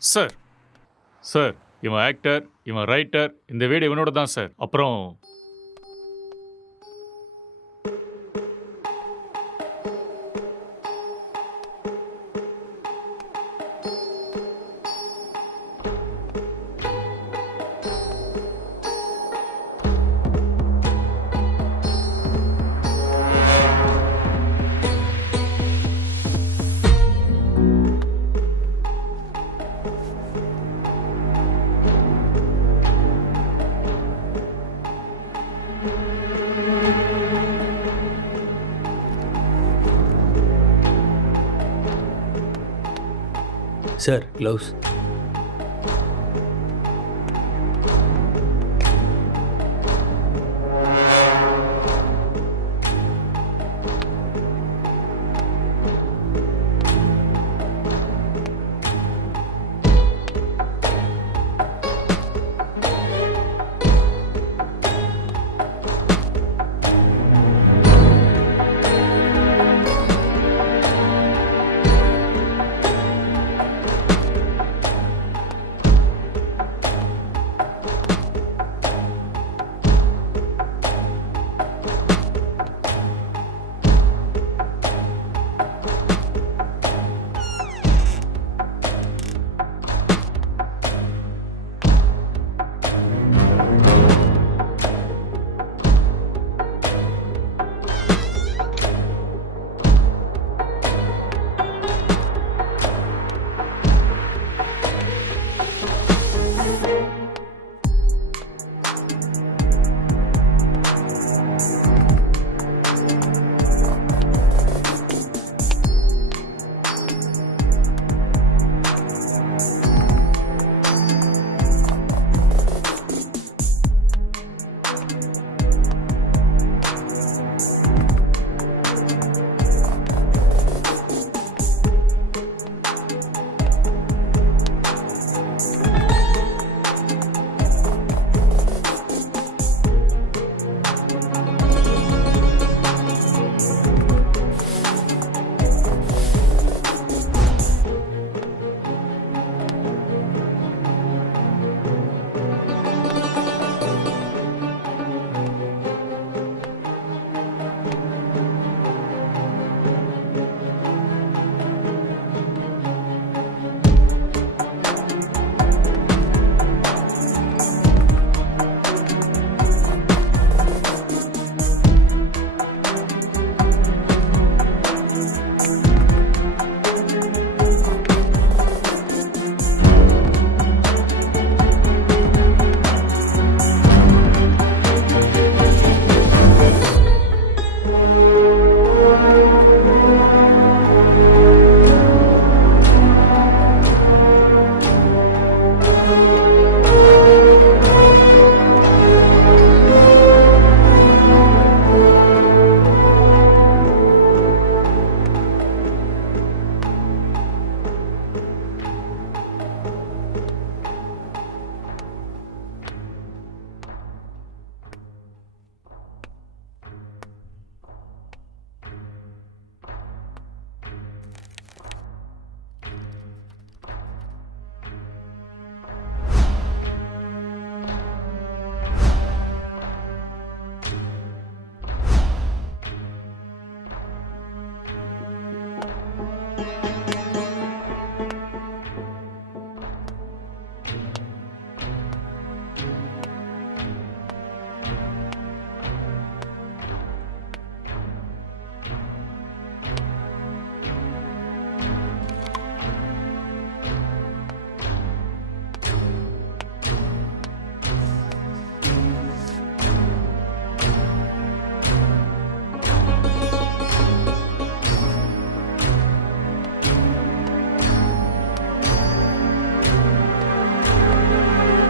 Sir sir இவன் actor, இவன் writer, இந்த வீடு இவனோட தான் சார். அப்புறம் சார் க்ளவுஸ்.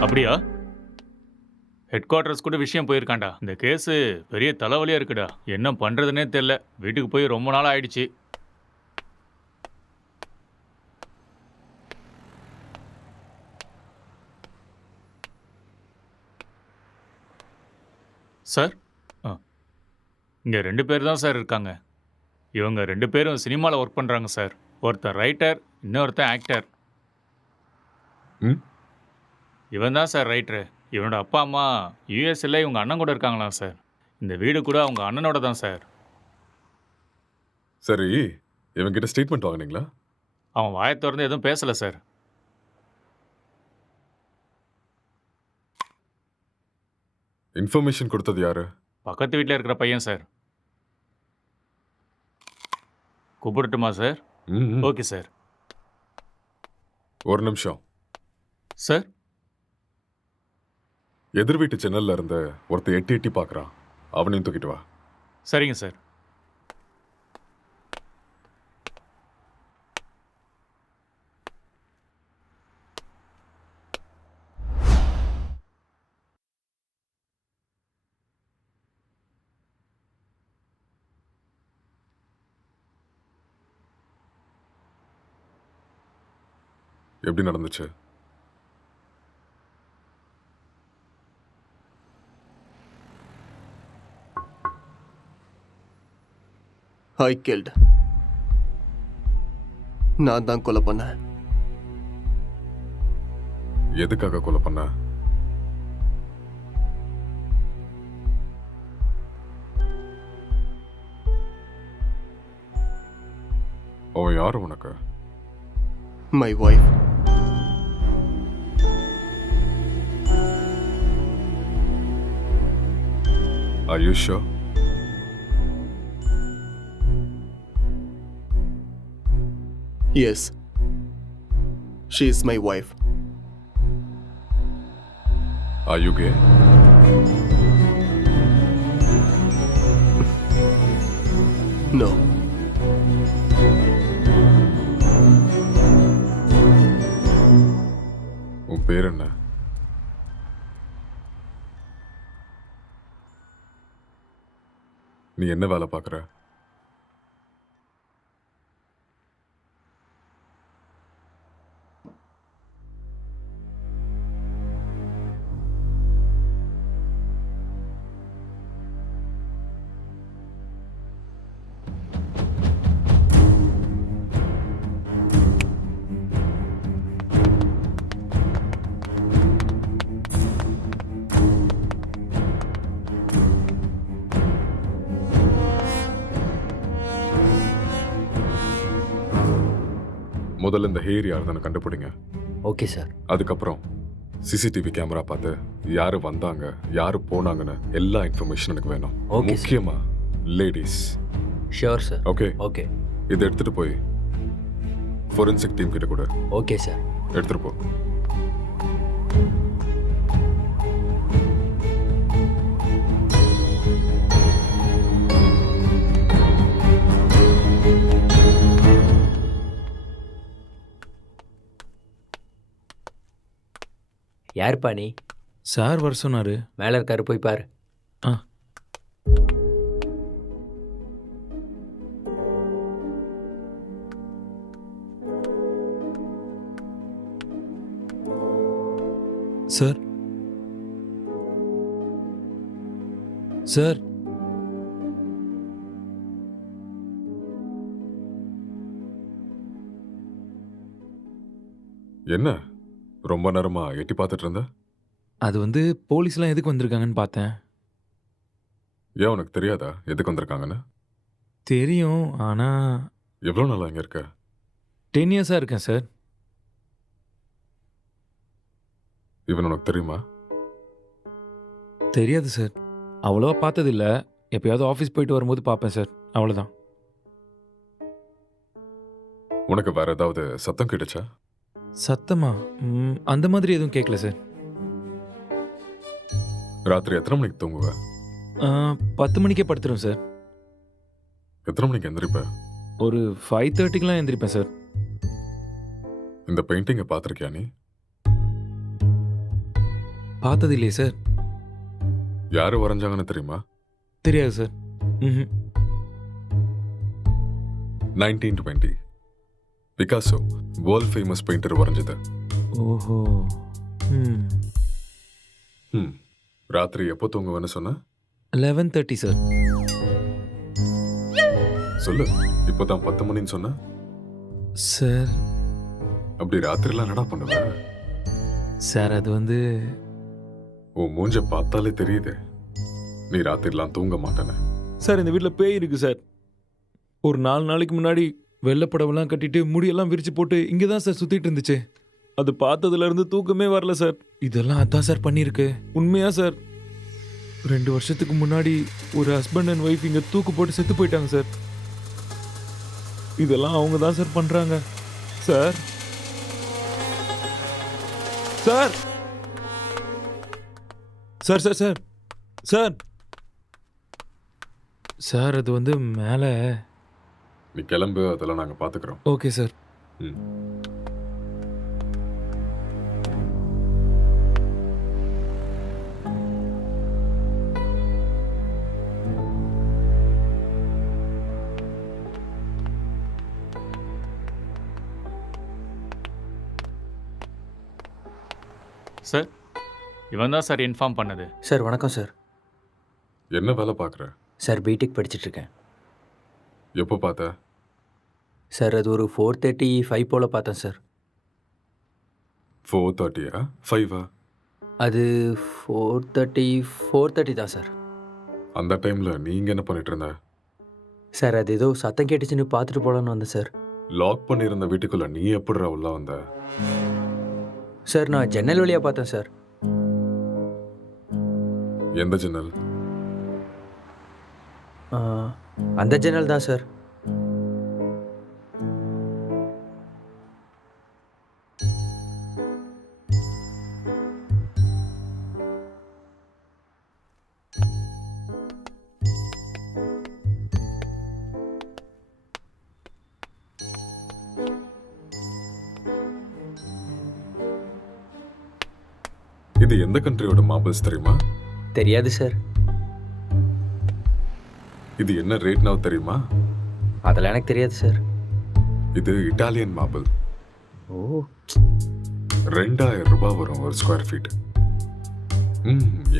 அப்படியா? ஹெட் குவார்ட்டர்ஸ் கூட விஷயம் போயிருக்காண்டா. இந்த கேஸு பெரிய தலைவலியா இருக்குடா. என்ன பண்றதுனே தெரியல. வீட்டுக்கு போய் ரொம்ப நாள் ஆயிடுச்சு. சார், ஆ, இங்க 2 பேர் தான் சார் இருக்காங்க. இவங்க 2 பேரும் சினிமால ஒர்க் பண்றாங்க சார். ஒருத்தன் ரைட்டர், இன்னொருத்தன் ஆக்டர். ம் இவன் தான் சார் ரைட்டரு. இவனோட அப்பா அம்மா யுஎஸ்ல இவங்க அண்ணன் கூட இருக்காங்களாம் சார். இந்த வீடு கூட அவங்க அண்ணனோட தான் சார். சரி, இவங்கிட்ட ஸ்டேட்மெண்ட் வாங்குனீங்களா? அவன் வாயை திறந்து எதுவும் பேசல சார். இன்ஃபர்மேஷன் கொடுத்தது யாரு? பக்கத்து வீட்டில் இருக்கிற பையன் சார். கூப்பிடட்டுமா சார்? ம், ம். Okay sir. ஒரு நிமிஷம். சார், எதிர் வீட்டு ஜன்னல்ல இருந்து ஒருத்தன் எட்டி எட்டி பார்க்கறான். அவனையும் தூக்கிட்டு வா. சரிங்க சார். எப்படி நடந்துச்சு? ஐ கில்ட். நான் தான் கொலை பண்ணேன். எதுக்காக கொலை பண்ண? அவன் யாரு உனக்கு? My wife. Are you sure? Yes. She is my wife. Are you gay? No. உன் பேர் என்ன? நீ என்ன வேலை பார்க்குற? முதல்ல இந்த ஹேர் யாருன்னு கண்டுபிடிங்க. Okay sir. அதுக்கப்புறம் சிசிடிவி கேமரா பார்த்து யாரு வந்தாங்க, யாரு போனாங்கன்னு எல்லா இன்ஃபர்மேஷன் எனக்கு வேணும். Okay, sir. முக்கியமா ladies. Sure sir. Okay, okay. இதை எடுத்துட்டு போய் ஃபோரென்சிக் டீம் கிட்ட கூட ஓகே சார். எடுத்துட்டு போ. யாருப்பா நீ? சார் வர சொன்னாரு. மேலே இருக்காரு, போய் பாரு. ஆ. சார், சார், என்ன ரொம்ப நேரமா எட்டி பார்த்துட்டு இருந்த? அது வந்து போலீஸ்லாம் எதுக்கு வந்திருக்காங்கன்னு பார்த்தேன். ஏன் உனக்கு தெரியாதா எதுக்கு வந்திருக்காங்கன்னு? தெரியும், ஆனால் எவ்வளோ நாளா இங்க இருக்க? 10 இயர்ஸாக இருக்கேன் சார். இவன் உனக்கு தெரியுமா? தெரியாது சார். அவ்வளோவா பார்த்ததில்ல. எப்பயாவது ஆஃபீஸ் போயிட்டு வரும்போது பார்ப்பேன் சார், அவ்வளோதான். உனக்கு வேற ஏதாவது சத்தம் கேட்டுச்சா? சத்தமா? அந்த மாதிரி எதுவும் கேட்கல சார். ராத்திரி எத்தனை மணிக்கு தூங்குவ? 10 மணிக்கே படுத்துரும் சார். எத்தனை மணிக்கு எந்திரிப்ப? ஒரு 5:30க்கெலாம் எந்திரிப்பேன் சார். இந்த பெயிண்டிங்கை பார்த்துருக்கியா நீ? பார்த்தது இல்லையே சார். யாரு வரைஞ்சாங்கன்னு தெரியுமா? தெரியாது சார். ம். 1920 பிகாசோ வேர்ல்ட் ஃபேமஸ் பெயிண்டர் வரைஞ்சது. ஓஹோ. ம். ம். ராத்திரி எப்போ தூங்குவேன்னு சொன்ன? 11:30 சார். சொல்லு. இப்போதான் 10 மணின்னு சொன்ன. சார் அப்படி ராத்திரிலாம் என்னடா பண்ணுவ? சார் அது வந்து உன் மூஞ்ச பார்த்தாலே தெரியுது நீ ராத்திரிலாம் தூங்க மாட்டேன்னு. சார் இந்த வீட்டில் பேய் இருக்கு சார். ஒரு 4 நாளைக்கு முன்னாடி வெள்ளைப்படவெல்லாம் கட்டிட்டு முடியெல்லாம் விரிச்சு போட்டு இங்கே தான் சார் சுற்றிட்டு இருந்துச்சு. அது பார்த்ததுலேருந்து தூக்கமே வரல சார். இதெல்லாம் அதான் சார் பண்ணியிருக்கு. உண்மையா சார். 2 வருஷத்துக்கு முன்னாடி ஒரு ஹஸ்பண்ட் அண்ட் ஒய்ஃப் இங்கே தூக்கு போட்டு செத்து போயிட்டாங்க சார். இதெல்லாம் அவங்க தான் சார் பண்ணுறாங்க sir. Sir sir sir sir sir sir அது வந்து மேலே. நீ கிளம்பு, அதெல்லாம் நாங்கள் பார்த்துக்குறோம். Okay sir. ம். சார் இவன் தான் சார் இன்ஃபார்ம் பண்ணது. சார் வணக்கம் சார். என்ன வேலை பார்க்குற? சார் பிடெக் படிச்சிட்ருக்கேன். எப்போ பார்த்த? சார் அது ஒரு 4:35 போல் பார்த்தேன் சார். 4:30 5 அது 4:30 தான் சார். அந்த டைமில் நீங்கள் என்ன பண்ணிட்டு இருந்த? சார் அது ஏதோ சத்தம் கேட்டுச்சுன்னு பார்த்துட்டு போகலான்னு வந்தேன் சார். லாக் பண்ணியிருந்த வீட்டுக்குள்ளே நீ எப்படிடா உள்ள வந்த? சார் நான் ஜன்னல் வழியாக பார்த்தேன் சார். எந்த ஜன்னல்? ஆ, அந்த ஜன்னல் தான் சார். இது எந்த கண்ட்ரியோட மார்பிள்ஸ் தெரியுமா? தெரியாது சார். இது என்ன ரேட்னா தெரியுமா? அதெல்லாம் எனக்கு தெரியாது சார். இது இட்டாலியன் மார்பிள். ஓ 2000 ரூபாய் வரும் ஒரு ஸ்கொயர் ஃபீட்.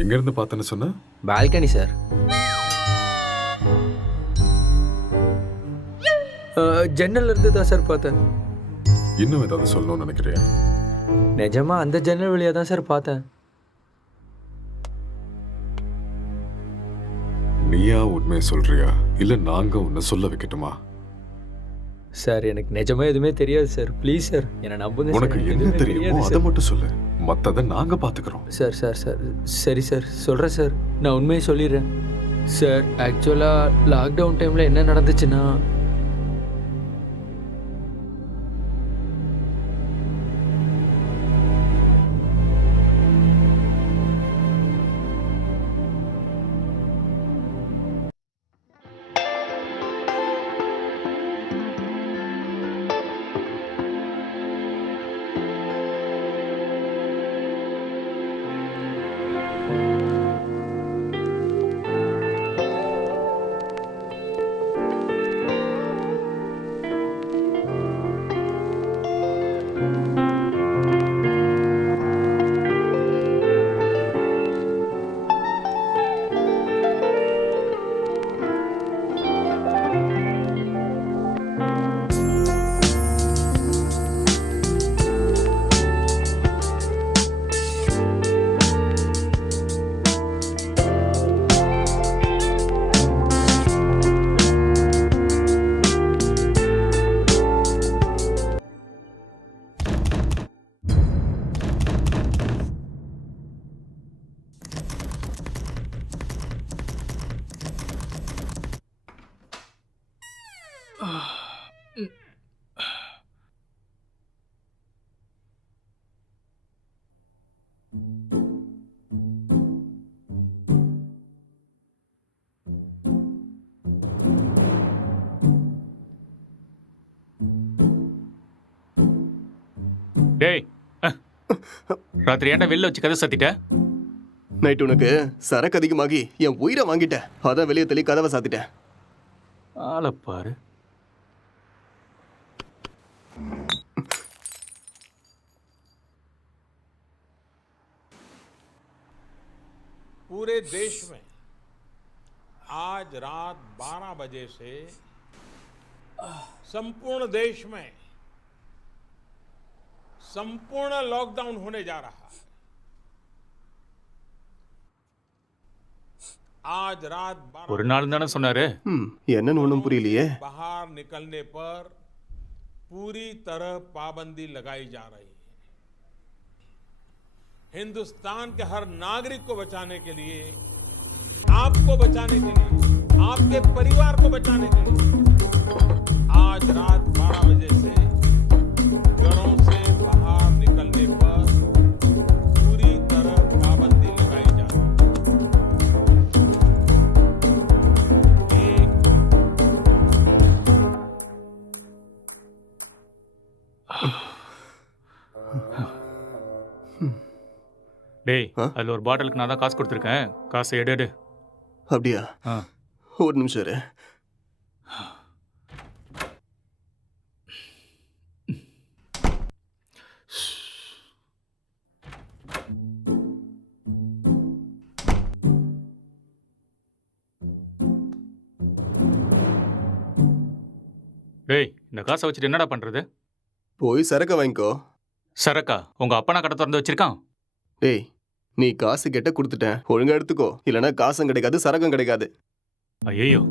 எங்கேருந்து பார்த்தேன்னு சொன்ன? Balcony sir. ஜன்னல் இருந்து தான் சார் பார்த்தேன். இன்னும் ஏதாவது சொல்லணும்னு நினைக்கிறியா? நிஜமா அந்த ஜன்னல் வழியாக தான் சார் பார்த்தேன். நீயா உண்மையை சொல்றியா இல்ல நாங்க உன்னை சொல்ல வைக்கட்டுமா? சார் எனக்கு நிஜமா எதுவுமே தெரியாது சார். ப்ளீஸ் சார் என்னை நம்புங்க சார். உனக்கு எனக்கு என்ன எதுவுமே தெரியுமோ தெரியாது அதை சார். மட்டும் சொல்லு, மத்ததை நாங்க பாத்துக்கிறோம். சார் சார் சார் சரி சார் சொல்கிறேன் சார். நான் உண்மையை சொல்லிடுறேன் சார். ஆக்சுவலாக லாக்டவுன் டைமில் என்ன நடந்துச்சுன்னா, டேய் ராத்திரி ஏன்டா வெளில வச்சு கதை சத்திட்ட? நைட் உனக்கு சரக்கு அதிகமாகி என் உயிரை வாங்கிட்டேன். அதான் வெளியே தள்ளி கதவை சாத்திட்டேன். ஆளை பாரு. पूरे देश में आज रात 12 बजे से संपूर्ण देश में संपूर्ण लॉकडाउन होने जा रहा है। आज रात 12 ஒரு நாள் தானே சொன்னாரு. என்னன்னு ஒன்றும் புரியலையே. बाहर निकलने पर पूरी तरह पाबंदी लगाई जा रही है। हिंदुस्तान के हर नागरिक को बचाने के लिए, आपको बचाने के लिए, आपके परिवार को बचाने के लिए आज रात 12 बजे से घरों से बाहर निकलने पर पूरी तरह पाबंदी लगाई जा रही है। டேய், அதில் ஒரு பாட்டிலுக்கு நான் தான் காசு கொடுத்துருக்கேன். காசை எடு. அப்படியா? ஆ. ஒரு நிமிஷம் இரு. டேய், இந்த காசை வச்சுட்டு என்னடா பண்றது? போய் சரக்க வாங்கிக்கோ. சரக்கா? உங்க அப்பனா கடை திறந்து வச்சிருக்கான். டேய், நீ காசு கேட்ட கொடுத்துட்டேன். ஒழுங்கா எடுத்துக்கோ. இல்லைன்னா காசும் கிடைக்காது, சரக்கும் கிடைக்காது. ஐயோ.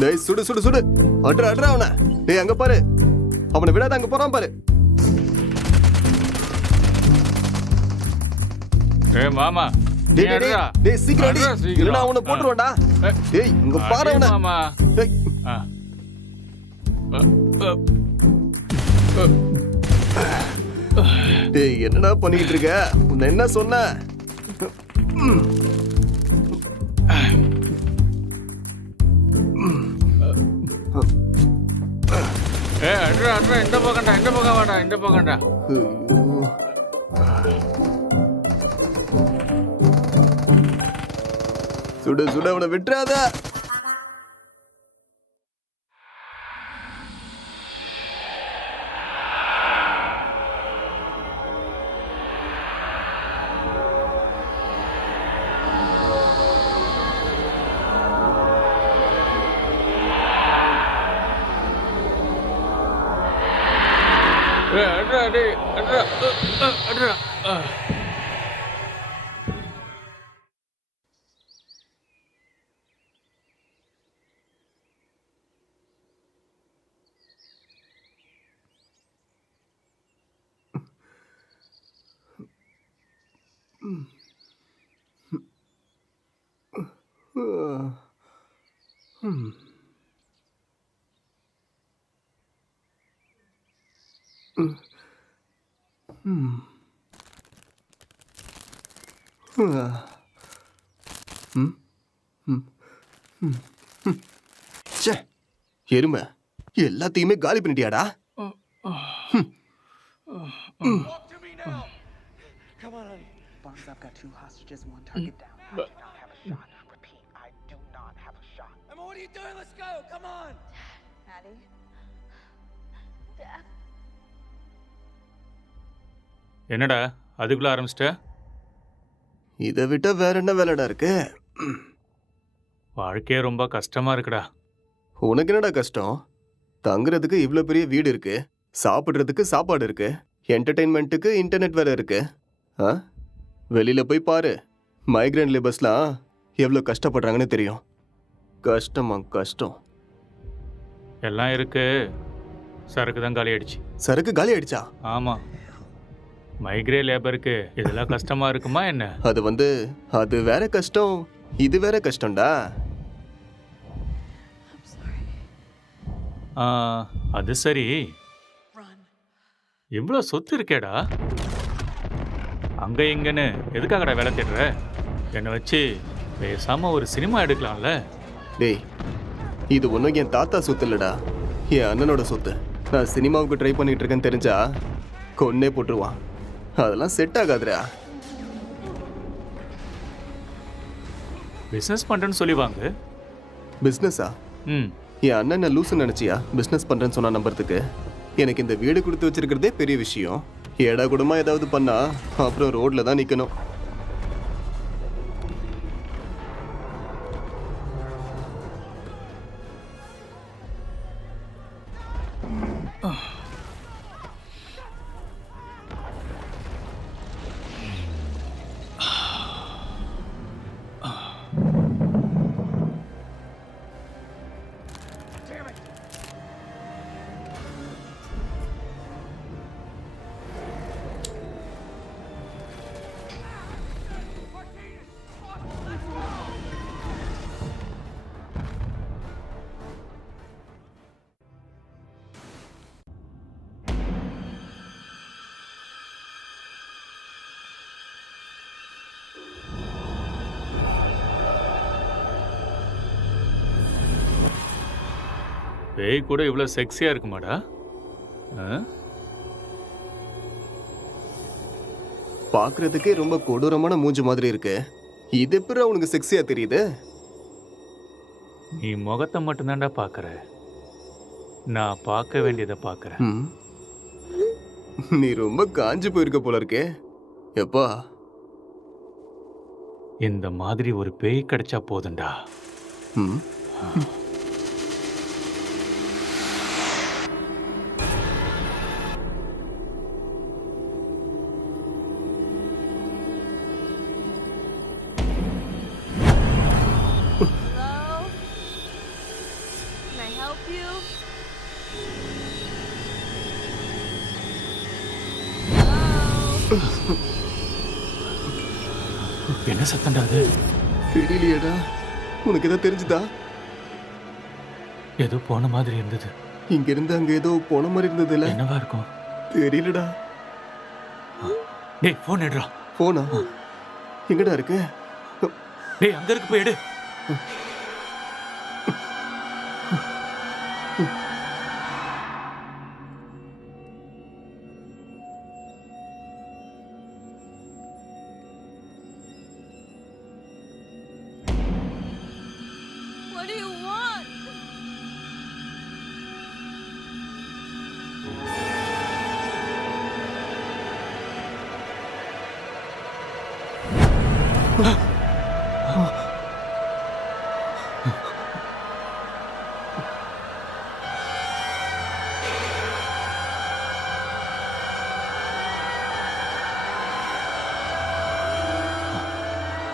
டேய், சுடு சுடு சுடு. அட்ரா அட்ரா அவனை. டேய், அங்க பாரு. அவனை விடாத, அங்க போறான் பாரு. ஏய் மாமா, டேய் டேய் டேய், டேய் சீக்கிரம் அடி. இல்லைன்னா அவனை போட்டுருவான்டா. டேய், இங்க பாரு அவனை. மாமா. டேய். டேய், என்னடா பண்ணிக்கிட்டு இருக்க? உன்னை என்ன சொன்ன? அட்ரா, இந்த பக்கம் வாடா. ஐயோ. சுடு சுடு, அவனை விட்டுறாத. அட்ரா. ச்சே, எருமை எல்லாத்தையுமே காலி பண்ணிட்டியாடா? Bonds, I've got 2 hostages, 1 target down. I do not have a shot. Repeat, I do not have a shot. Emma, what are you doing? Let's go. Come on. Maddie. Dad. என்னடா அதுக்குள்ள ஆரம்பிச்சிட்ட? இதை விட்டா வேற என்ன வேலைடா இருக்கு? வாழ்க்கையே ரொம்ப கஷ்டமா இருக்குடா. உனக்கு என்னடா கஷ்டம்? தங்குறதுக்கு இவ்வளோ பெரிய வீடு இருக்கு, சாப்பிட்றதுக்கு சாப்பாடு இருக்கு, என்டர்டெயின்மெண்ட்டுக்கு இன்டர்நெட் வேற இருக்கு. ஆ, வெளியில போய் பாரு. மைக்ரேண்ட் லேபர்ஸ்லாம் எவ்வளோ கஷ்டப்படுறாங்கன்னு தெரியும். கஷ்டமா கஷ்டம். எல்லாம் இருக்கு, சரக்கு தான் காலி ஆயிடுச்சு. சரக்கு காலி ஆயிடுச்சா? ஆமா, மைக்ரே லேபருக்கு இதெல்லாம் கஷ்டமா இருக்குமா என்ன? அது வேற கஷ்டம், இது வேற கஷ்டம்டா. அது சரி, இவ்வளோ சொத்து இருக்கேடா. அங்கே இங்கன்னு எதுக்காகடா வேலை தேடுற? என்னை வச்சு பேசாமல் ஒரு சினிமா எடுக்கலாம்ல? டேய், இது ஒன்றும் என் தாத்தா சொத்து இல்லடா, என் அண்ணனோட சொத்து. நான் சினிமாவுக்கு ட்ரை பண்ணிட்டு இருக்கேன்னு தெரிஞ்சா கொன்னே போட்டுருவான். அதெல்லாம் செட் ஆகாதுடா. பிஸ்னஸ் பண்ணுறேன்னு சொல்லி வாங்க. பிஸ்னஸா? ம். என் அண்ணன் லூசுன்னு நினச்சியா பிஸ்னஸ் பண்ணுறேன்னு சொன்னா நம்புறதுக்கு? எனக்கு இந்த வீடு கொடுத்து வச்சிருக்கிறதே பெரிய விஷயம். ஏடா கூடமா ஏதாவது பண்ணா அப்புறம் ரோட்ல தான் நிற்கணும். பேய் கூட இவ்வளோ செக்ஸியாக இருக்குமாடா? பார்க்கறதுக்கே ரொம்ப கொடூரமான மூஞ்சி மாதிரி இருக்கு. இது எப்படி உனக்கு செக்ஸியா தெரியுது? நீ முகத்தை மட்டும்தான்டா பார்க்குற, நான் பார்க்க வேண்டியதை பார்க்குறேன். ம். நீ ரொம்ப காஞ்சு போயிருக்க போல இருக்கே. எப்பா? இந்த மாதிரி ஒரு பேய் கிடைச்சா போதும்டா. ம். Hello? Can I help you? Hello? என்ன சத்தம்டா அது? தெரியலையேடா. உனக்கு ஏதோ தெரிஞ்சுதா? ஏதோ போன மாதிரி இருந்தது. இங்க இருந்து அங்க ஏதோ போன மாதிரி இருந்ததுல. என்னவா இருக்கும்? தெரியலடா. டேய், ஃபோன் எடுறா. போனா எங்கடா இருக்கு? டேய், அங்க இருக்கு, போய் எடு. What do you want?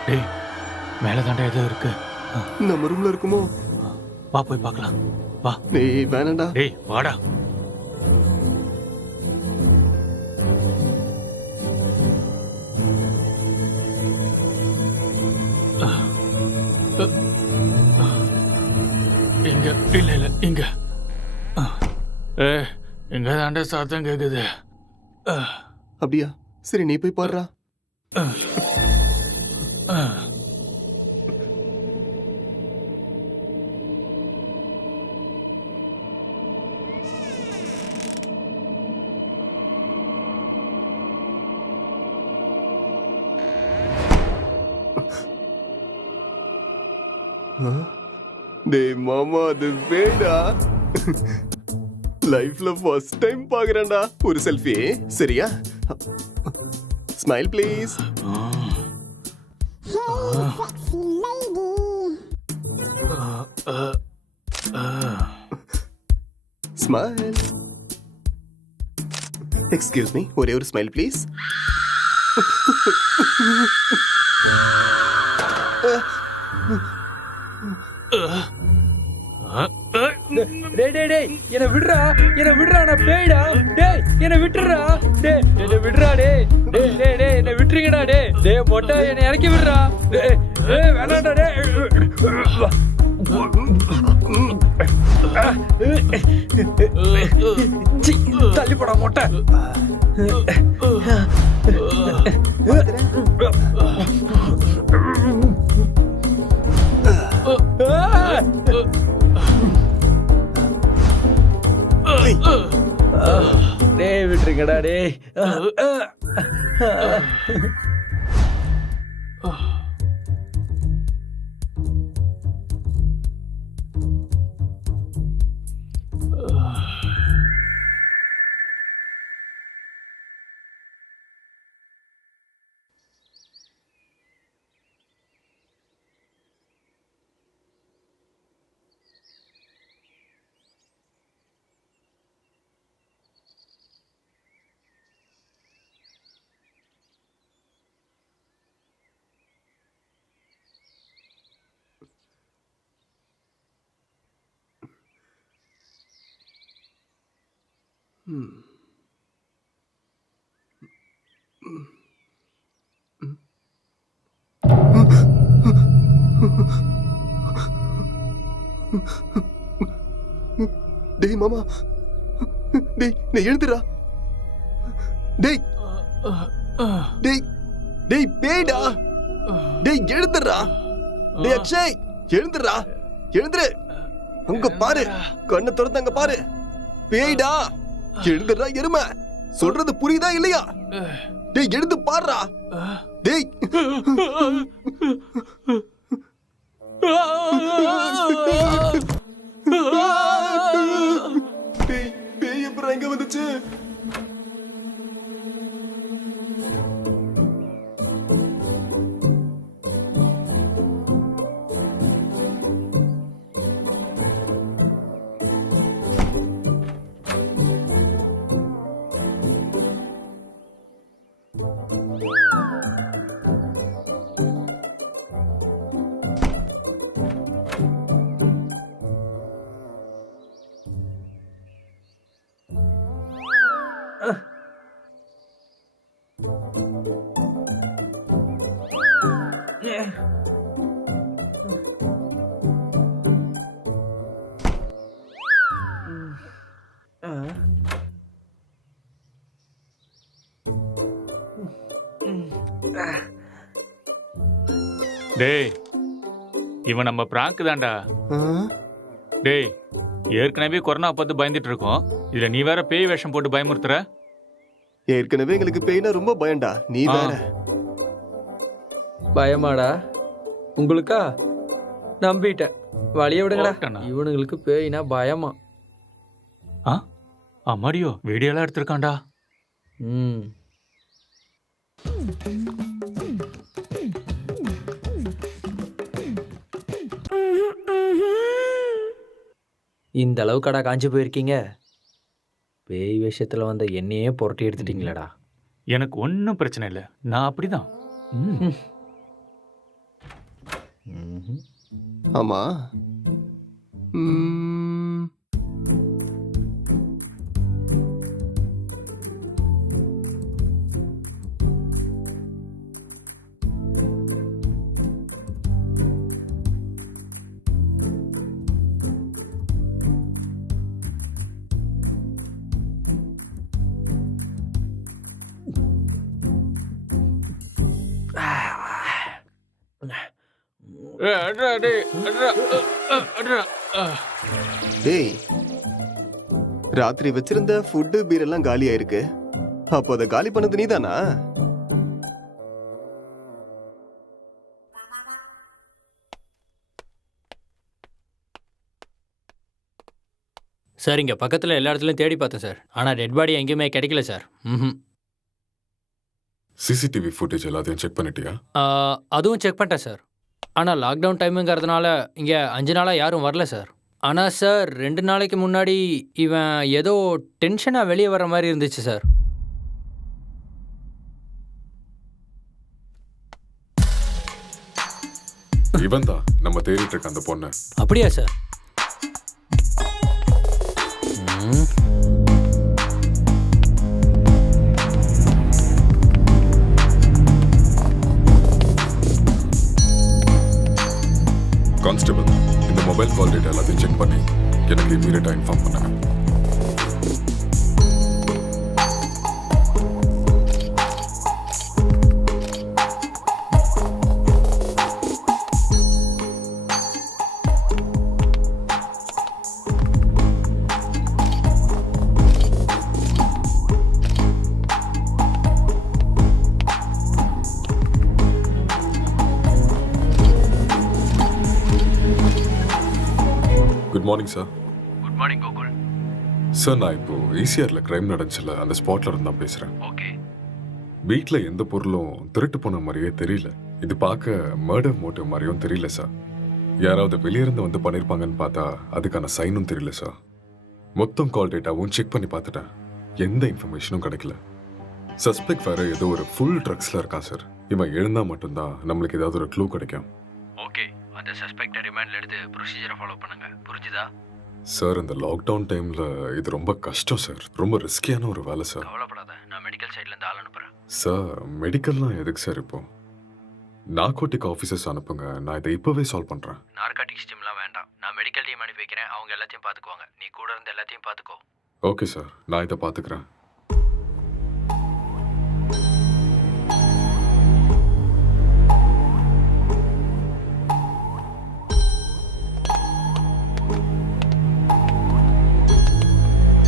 டேய், மேலே தாண்டா ஏதோ இருக்கு. நம்ம ரூம்ல இருக்குமோ? வா, போய் பார்க்கலாம். வா. டேய், வேணாம்டா. டேய், வாடா. இங்க இல்ல இல்ல இங்க. இங்க தாண்டா சத்தம் கேக்குது. அப்படியா? சரி, நீ போய் பாடுறா. டேய் மாமா, அது வேடா. லைஃப்ல ஃபர்ஸ்ட் டைம் பாக்குறேன்டா. ஒரு செல்ஃபி சரியா? Smile please. Smile. Excuse me, ஒரே ஒரு ஸ்மைல் ப்ளீஸ். டேய் டேய் டேய், என்ன விடுறா, என்ன விடுறா, நான் பேய்டா. டேய், என்ன விட்டுறா. டேய், என்ன விடுறா. டேய் டேய் டேய் டேய், என்ன விட்டுறீங்கடா. டேய் டேய் மொட்டை, என்ன இறக்கி விடுறா. டேய் டேய், வேணாம்டா. டேய் தள்ளி போடா மொட்டை. டேய் விட்டுருங்கடா டேய். டேய் மாமா, டேய் நீ எழுந்துடா. டேய் டேய் டேய் பேய்டா. டேய் எழுந்துடா. டேய் அக்ஷய் எழுந்துடா. எழுந்துரு. அங்க பாரு, கண்ணை திறந்து அங்க பாரு. பேய்டா. எழுந்துடா எருமை. சொல்றது புரியுதா இல்லையா? டேய் எழுந்து பாருடா. டேய் டேய் பேய் எப்பறம் எங்க வந்துச்சு? டேய் இவன் நம்ம பிராங்க் தான்டா. டேய் ஏற்கனவே கொரோனா பார்த்து பயந்துட்டு இருக்கோம், இதுல நீ வேற பேய் வேஷம் போட்டு பயமுறுத்துற. ஏற்கனவே எங்களுக்கு பேய்னா ரொம்ப பயம்டா, நீ வேற. பயமாடா உங்களுக்கா? நம்பிட்டேன். வழிய விடுங்கடா. ஓட்டனா. இவனுங்களுக்கு பேய்னா பயமா? அம்மாடியோ வீடியோலாம் எடுத்திருக்கான்டா. ம். இந்த அளவுக்கடா காஞ்சி போயிருக்கீங்க? பேய் விஷயத்துல வந்த என்னையே புரட்டி எடுத்துட்டீங்களடா. எனக்கு ஒன்றும் பிரச்சனை இல்லை, நான் அப்படிதான். ஆமா. டேய் ராத்திரி வச்சிருந்த ஃபுட்டு பீர் எல்லாம் காலி ஆயிருக்கு. அப்போ அதை காலி பண்ணது நீதானா? சார் இங்கே பக்கத்தில் எல்லா இடத்துலையும் தேடி பார்த்தேன் சார், ஆனால் டெட் பாடி எங்கேயுமே கிடைக்கல சார். சிசிடிவி ஃபுட்டேஜ் எல்லாத்தையும் செக் பண்ணிட்டியா? அதுவும் செக் பண்ணிட்டேன் சார். ஆனால் லாக்டவுன் டைமுங்கிறதுனால இங்கே 5 நாளாக யாரும் வரல சார். ஆனால் சார் 2 நாளைக்கு முன்னாடி இவன் ஏதோ டென்ஷனாக வெளியே வர மாதிரி இருந்துச்சு சார். இவன் தான் நம்ம தேடிட்டு இருக்க அந்த பொண்ணு. அப்படியா சார்? கான்ஸ்டபிள், இந்த மொபைல் கால் டேட்டா எல்லாத்தையும் செக் பண்ணி எனக்கு இமீடியட்டாக இன்ஃபார்ம் பண்ணுங்க. Good morning sir. Good morning Gokul. Sir நான் இப்போ ஈசிஆரில் கிரைம் நடந்துச்சுல அந்த ஸ்பாட்ல இருந்து தான் பேசுகிறேன். ஓகே. வீட்டில் எந்த பொருளும் திருட்டு போன மாதிரியே தெரியல. இது பார்க்க மர்டர் மோட்டிவ் மாதிரியும் தெரியல சார். யாராவது வெளியிருந்து வந்து பண்ணியிருப்பாங்கன்னு பார்த்தா அதுக்கான சைனும் தெரியல சார். மொத்தம் கால் டேட்டாவும் செக் பண்ணி பார்த்துட்டேன். எந்த இன்ஃபர்மேஷனும் கிடைக்கல. சஸ்பெக்ட் வேற ஏதோ ஒரு ஃபுல் ட்ரக்ஸில் இருக்கான் சார். இவன் எழுந்தா மட்டும்தான் நம்மளுக்கு ஏதாவது ஒரு க்ளூ கிடைக்கும். ஓகே, அந்த சஸ்பெக்டை ரிமாண்டில் எடுத்து ப்ரொசீஜரை ஃபாலோ பண்ணுங்க. புரிஞ்சுதா? சார் இந்த லாக்டவுன் டைமில் இது ரொம்ப கஷ்டம் சார். ரொம்ப ரிஸ்கியான ஒரு வேலை சார். கவலைப்படாத, நான் மெடிக்கல் சைட்லேருந்து ஆள் அனுப்புகிறேன். சார் மெடிக்கல்லாம் எதுக்கு சார் இப்போ? நார்கோட்டிக் ஆஃபீஸர்ஸ் அனுப்புங்க, நான் இதை இப்போவே சால்வ் பண்ணுறேன். நார்காட்டிக்ஸ் டீம்லாம் வேண்டாம், நான் மெடிக்கல் டீம் அனுப்பி வைக்கிறேன். அவங்க எல்லாத்தையும் பார்த்துக்குவாங்க. நீ கூட இருந்து எல்லாத்தையும் பார்த்துக்கோ. ஓகே சார், நான் இதை பார்த்துக்கிறேன்.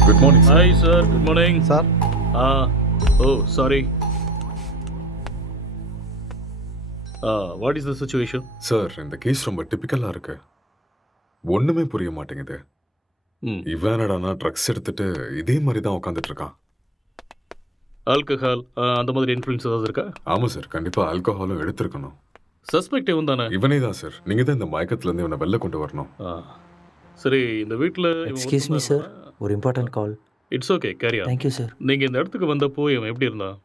Good morning sir. Hi sir, good morning sir. Oh sorry. What is the situation? Sir இந்த கேஸ் ரொம்ப டிப்பிக்கலாக இருக்கு. ஒன்றுமே புரிய மாட்டேங்குது. இவன் என்னடானா ட்ரக்ஸ் எடுத்துட்டு இதே மாதிரி தான் உட்காந்துட்டு இருக்கான். ஆல்கஹால் அந்த மாதிரி இன்ஃப்ளூயன்ஸ் ஏதாவது இருக்கா? ஆமாம் சார், கண்டிப்பாக ஆல்கஹாலும் எடுத்திருக்கணும். சஸ்பெக்ட் இவன் தானே? இவனே தான் சார். நீங்கள் தான் இந்த மயக்கத்துலேருந்து இவனை வெளில கொண்டு வரணும். சரி, இந்த வீட்டில் எக்ஸ்கியூஸ் மீ சார், ஒரு important call. It's okay, carry on. Thank you sir. நீங்கள் இந்த இடத்துக்கு வந்தப்போ இவன் எப்படி இருந்தான்?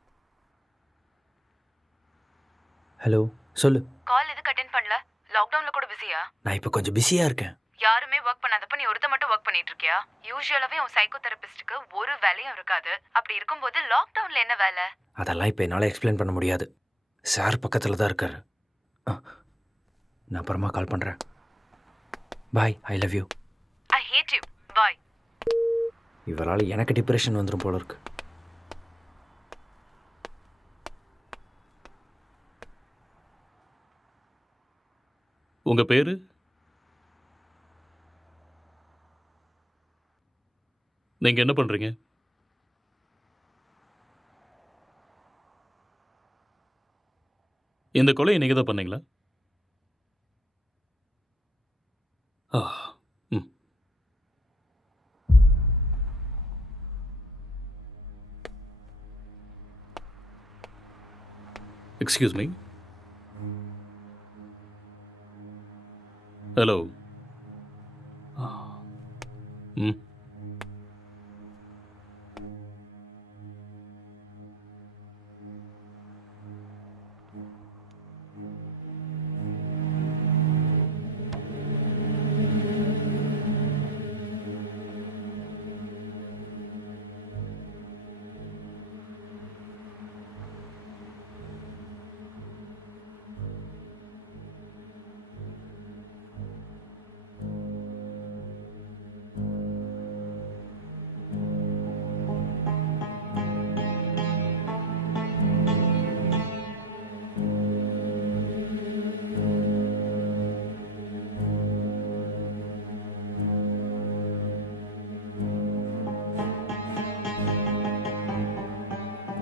ஹலோ, சொல்லு. கால் எதுக்கு அட்டென்ட் பண்ணல? லாக்டவுன்ல கூட பிஸியா? நான் இப்போ கொஞ்சம் பிஸியாக இருக்கேன். யாருமே ஒர்க் பண்ணாதப்ப நீ ஒருத்த மட்டும் ஒர்க் பண்ணிட்டு இருக்கியா? யூசுவலாவே உன் சைக்கோ தெரபிஸ்டுக்கு ஒரு வேலையும் இருக்காது. அப்படி இருக்கும்போது லாக்டவுன்ல என்ன வேலை? அதெல்லாம் இப்போ என்னால் எக்ஸ்பிளைன் பண்ண முடியாது. சார் பக்கத்தில் தான் இருக்காரு. நான் அப்புறமா கால் பண்ணுறேன். Bye, I love you. I hate you. Bye. இவரால் எனக்கு டிப்ரெஷன் வந்துடும் போல இருக்கு. உங்கள் பேர்? நீங்கள் என்ன பண்ணுறீங்க? இந்த கொலையை நீங்கள் தான் பண்ணீங்களா? Excuse me. ஹலோ.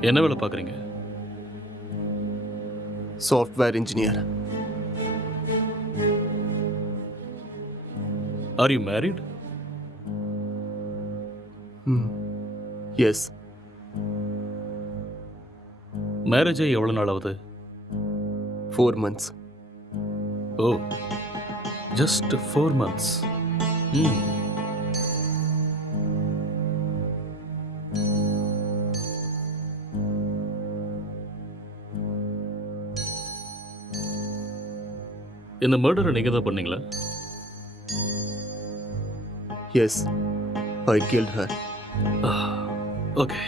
என்ன வேலை பார்க்குறீங்க? Software engineer. Are you married? Yes. Marriage ஆகி எவ்வளோ நாள் ஆகுது? 4 months. ஓ, ஜஸ்ட் 4 months. இந்த மர்டரை நீங்கள் தான் பண்ணீங்களா? எஸ், ஐ கில்ட் ஹர். ஓகே.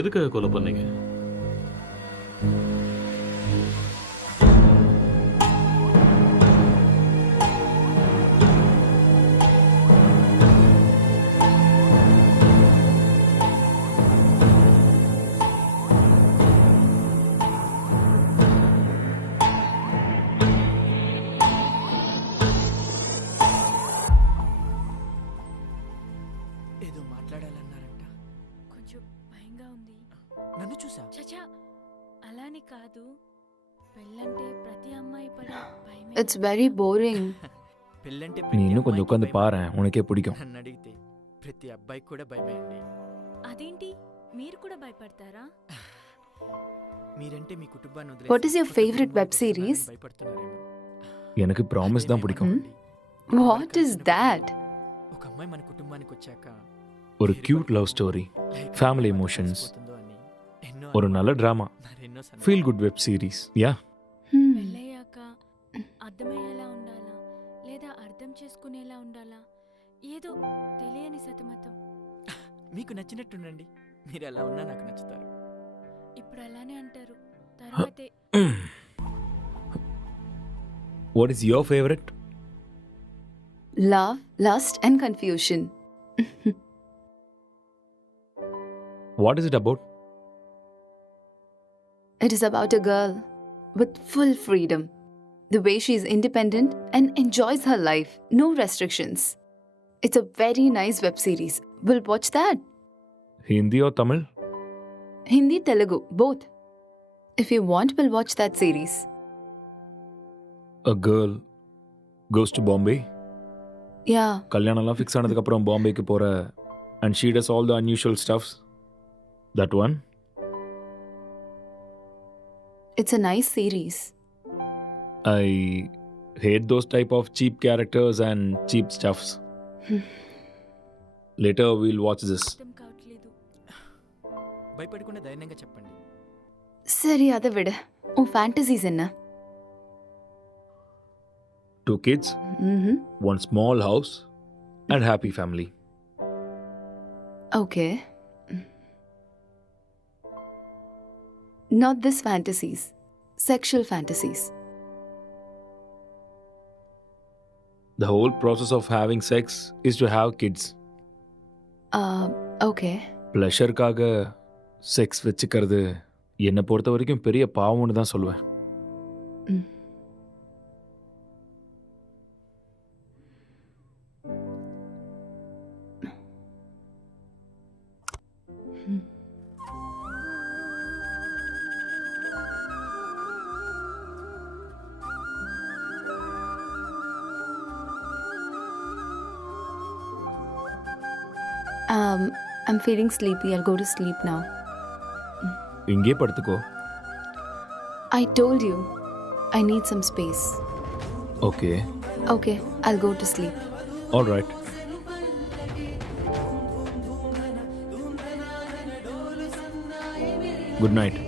எதுக்காக கொலை பண்ணீங்க? ఏదో మాట్లాడాలన్నారంట. కొంచెం భయంగా ఉంది. నన్ను చూసా? చచా అలానే కాదు. పెళ్ళంటే ప్రతి అమ్మాయి పడే భయమే. It's very boring. పెళ్ళంటే நீ ప్రతి இன்னும் கொஞ்சம் అమ్మాయికి உட்காந்து భయమే. பாரேன் உனக்கே பிடிக்கும் నన్ను అడిగితే ప్రతి అబ్బాయికి కూడా భయమే అండి. అదేంటి మీరు కూడా భయపడతారా? మీరంటే మీ కుటుంబాన్ని వదిలేసి What is your కొత్త favorite కుటుంబానికి web series? వస్తున్నారని భయపడుతున్నారేమో. எனக்கு ப்ராமிஸ் தான் பிடிக்கும் What is that? ఒక అమ్మాయి మన కుటుంబానికి వచ్చాక ஒரு cute love story life family ఎలా emotions. కలిసిపోతుందో అని ఎన్నో ஒரு நல்ல డ్రామా మరెన్నో సందేహాలు. Feel good web series yeah Hmm. పెళ్ళయ్యాక అర్థమయ్యేలా ఉండాలా లేదా అర్థం చేసుకునేలా ఉండాలా ఏదో తెలియని సతమతం. మీకు నచ్చినట్టుండండి. మీరు ఎలా ఉన్నా నాకు నచ్చుతారు. ఇప్పుడు అలానే అంటారు, తర్వాతే what is your favourite Love, lust, and confusion. What is it about It is about a girl with full freedom. The way she is independent and enjoys her life. No restrictions. It's a very nice web series. We'll watch that. Hindi or Tamil Hindi, Telugu, both. If you want, we'll watch that series. a girl goes to Bombay Yeah, கல்யாணம்லாம் fix ஆனதுக்கப்புறம் பாம்பேக்கு போகிற and she does all the unusual stuffs that one it's a nice series. I hate those type of cheap characters and cheap stuffs. Later we'll watch this. అర్థం కావట్లేదు. భయపడకుండా ధైర్యంగా చెప్పండి. சரி அதை விடு உன் ஃபேண்டசிஸ் என்ன? Two kids, Mm-hmm. one small house and happy family. Okay. Not this fantasies. Sexual fantasies. The whole process of having sex is to have kids. Okay. ப்ளஷருக்காக செக்ஸ் வச்சுக்கிறது என்னை பொறுத்த வரைக்கும் பெரிய பாவம்னு தான் சொல்லுவேன். I'm feeling sleepy. I'll go to sleep now. இங்கே படுத்துக்கோ. I told you, I need some space. Okay, Okay, I'll go to sleep. All right. Good night.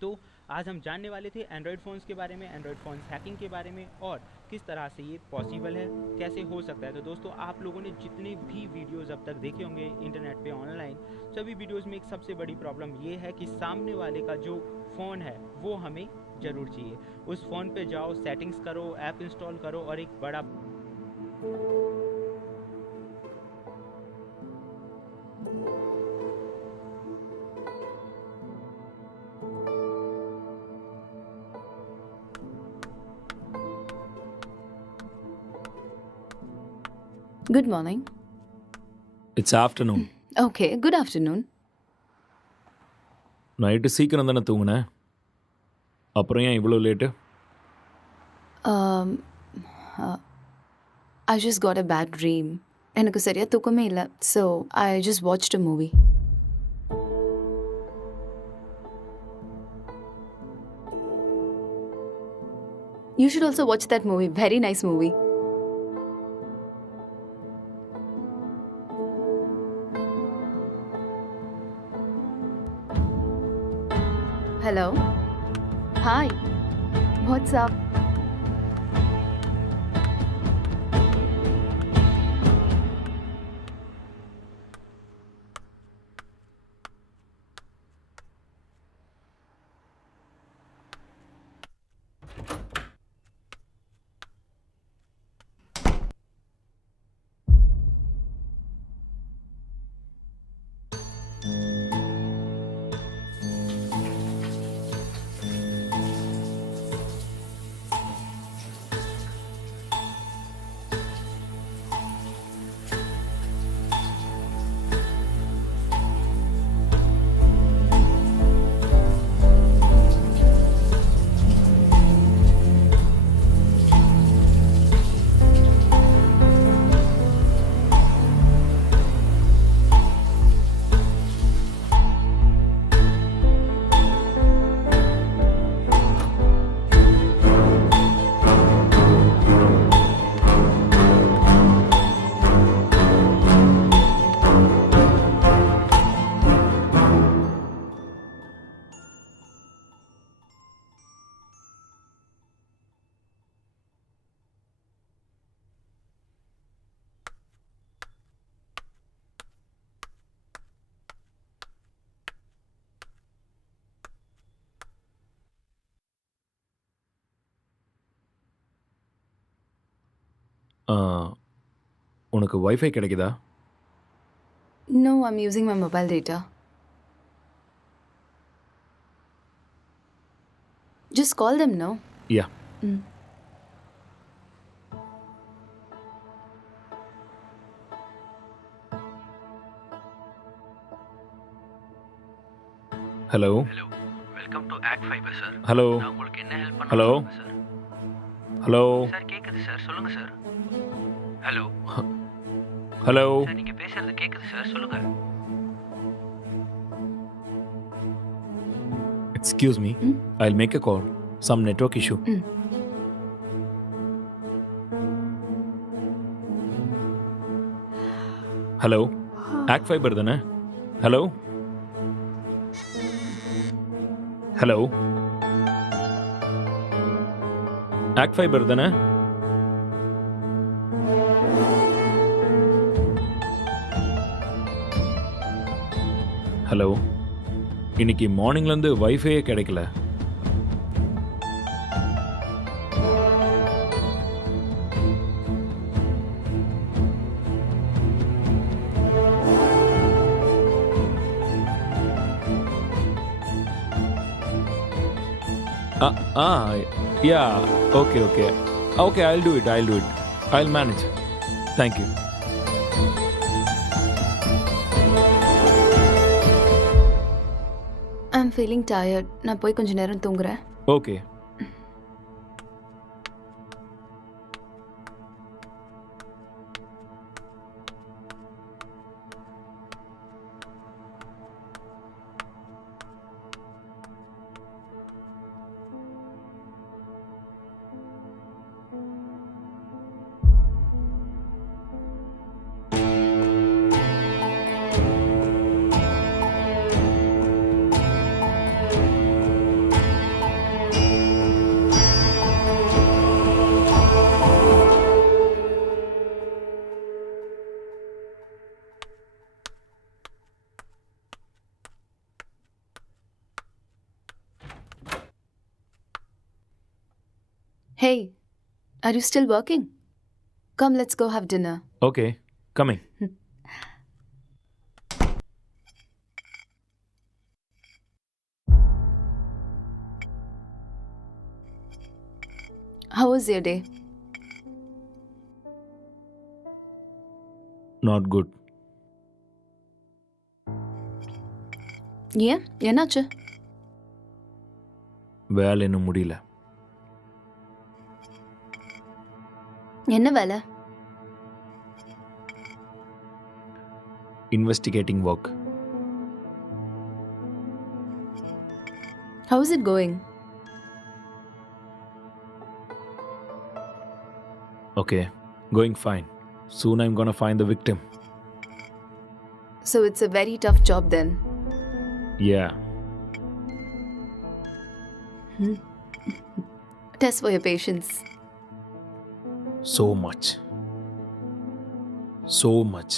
तो आज हम जानने वाले थे एंड्रॉयड फ़ोन्स के बारे में, एंड्रॉयड फ़ोन्स हैकिंग के बारे में और किस तरह से ये पॉसिबल है, कैसे हो सकता है। तो दोस्तों आप लोगों ने जितने भी वीडियोस अब तक देखे होंगे इंटरनेट पे ऑनलाइन, सभी वीडियोस में एक सबसे बड़ी प्रॉब्लम ये है कि सामने वाले का जो फ़ोन है वो हमें ज़रूर चाहिए। उस फ़ोन पे जाओ, सेटिंग्स करो, ऐप इंस्टॉल करो और एक बड़ा Good morning. It's afternoon. Okay, good afternoon. Night சீக்கிரம் தானே தூங்குனேன், அப்புறம் ஏன் இவ்வளோ late? Um, I just got a bad dream. எனக்கு சரியா தூக்கமே இல்லை. So, I just watched a movie. You should also watch that movie. Very nice movie. Hello. Hi. What's up? உனக்கு வைஃபை கிடைக்குதா? No, I'm using my mobile data. Just call them, no? Yeah. Hello. Hello, welcome to act fibre sir. Hello. நான் உங்களுக்கு என்ன help பண்ண hello. Sir? Hello. Sir கேக்குது sir, சொல்லுங்க sir. Hello. Hello. Sir நீங்க பேசுறது கேக்குது சார், சொல்லுங்க. Excuse me, I'll make a call. Some network issue. Hello, act fibre தானே? ஹலோ. ஹலோ, ஆக்ட் ஃபைபர் தானே? ஹலோ, இன்னைக்கு மார்னிங்லேருந்து வைஃபையே கிடைக்கல. Yeah, okay, I'll do it. I'll manage. Thank you. I'm feeling tired. நான் போய் கொஞ்ச நேரம் தூங்குறேன். Okay. Hey, are you still working? Come, let's go have dinner. Okay coming. How was your day? Not good. ஏன் என்னாச்சு? வேலை இன்னும் முடியல. என்ன வேலை? Investigating work. How is it going? Okay, going fine. Soon I'm gonna find the victim. So it's a very tough job then. Yeah. Test for your patience. So much. So much.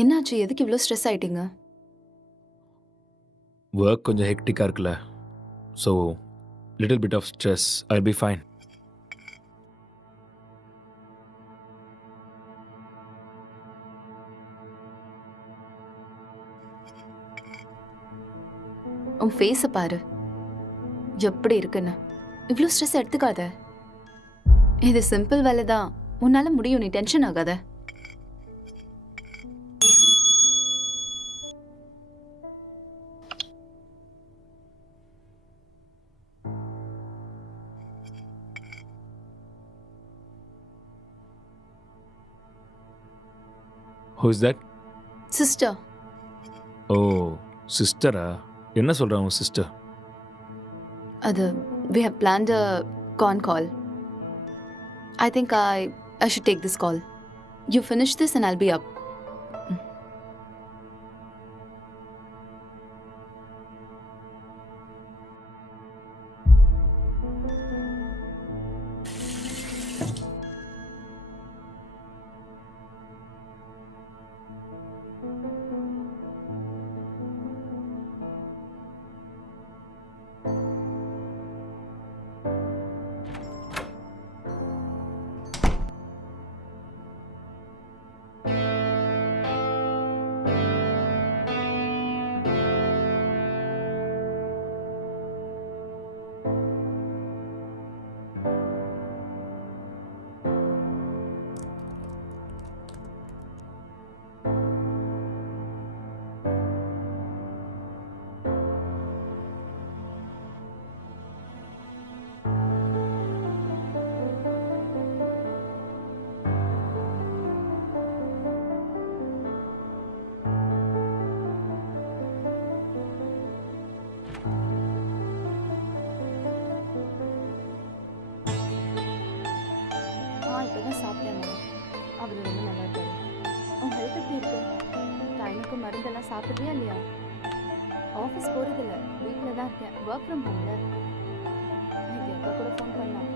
என்னாச்சு? எதுக்கு இவ்வளோ stress ஆயிட்டீங்க? Work கொஞ்சம் ஹெக்டிக்காக இருக்குல்ல, so little bit of stress. I'll be fine. உன் ஃபேஸை பாரு, எப்படி இருக்குன்னு. இவ்வளோ ஸ்ட்ரெஸ் எடுத்துக்காத. இது சிம்பிள் வேலை தான், உன்னால முடியும். நீ டென்ஷன் ஆகாத. Who is that? சிஸ்டர். ஓ சிஸ்டரா? என்ன சொல்கிறான் உன் சிஸ்டர்? அது we have planned a con call. I think I should take this call. You finish this and I'll be up. இப்போதான் சாப்பிட்டேம்மா. அவர் ரொம்ப நல்லா இருக்காரு. உன் ஹெல்த் எப்படி இருக்கு? டைமுக்கு மருந்தெல்லாம் சாப்பிட்றியா இல்லையா? ஆஃபீஸ் போகிறதில்ல, வீட்டில் தான் இருக்கேன். ஒர்க் ஃப்ரம் ஹோம்ல. இன்னைக்கு அக்கா கூட ஃபோன் பண்ணான்.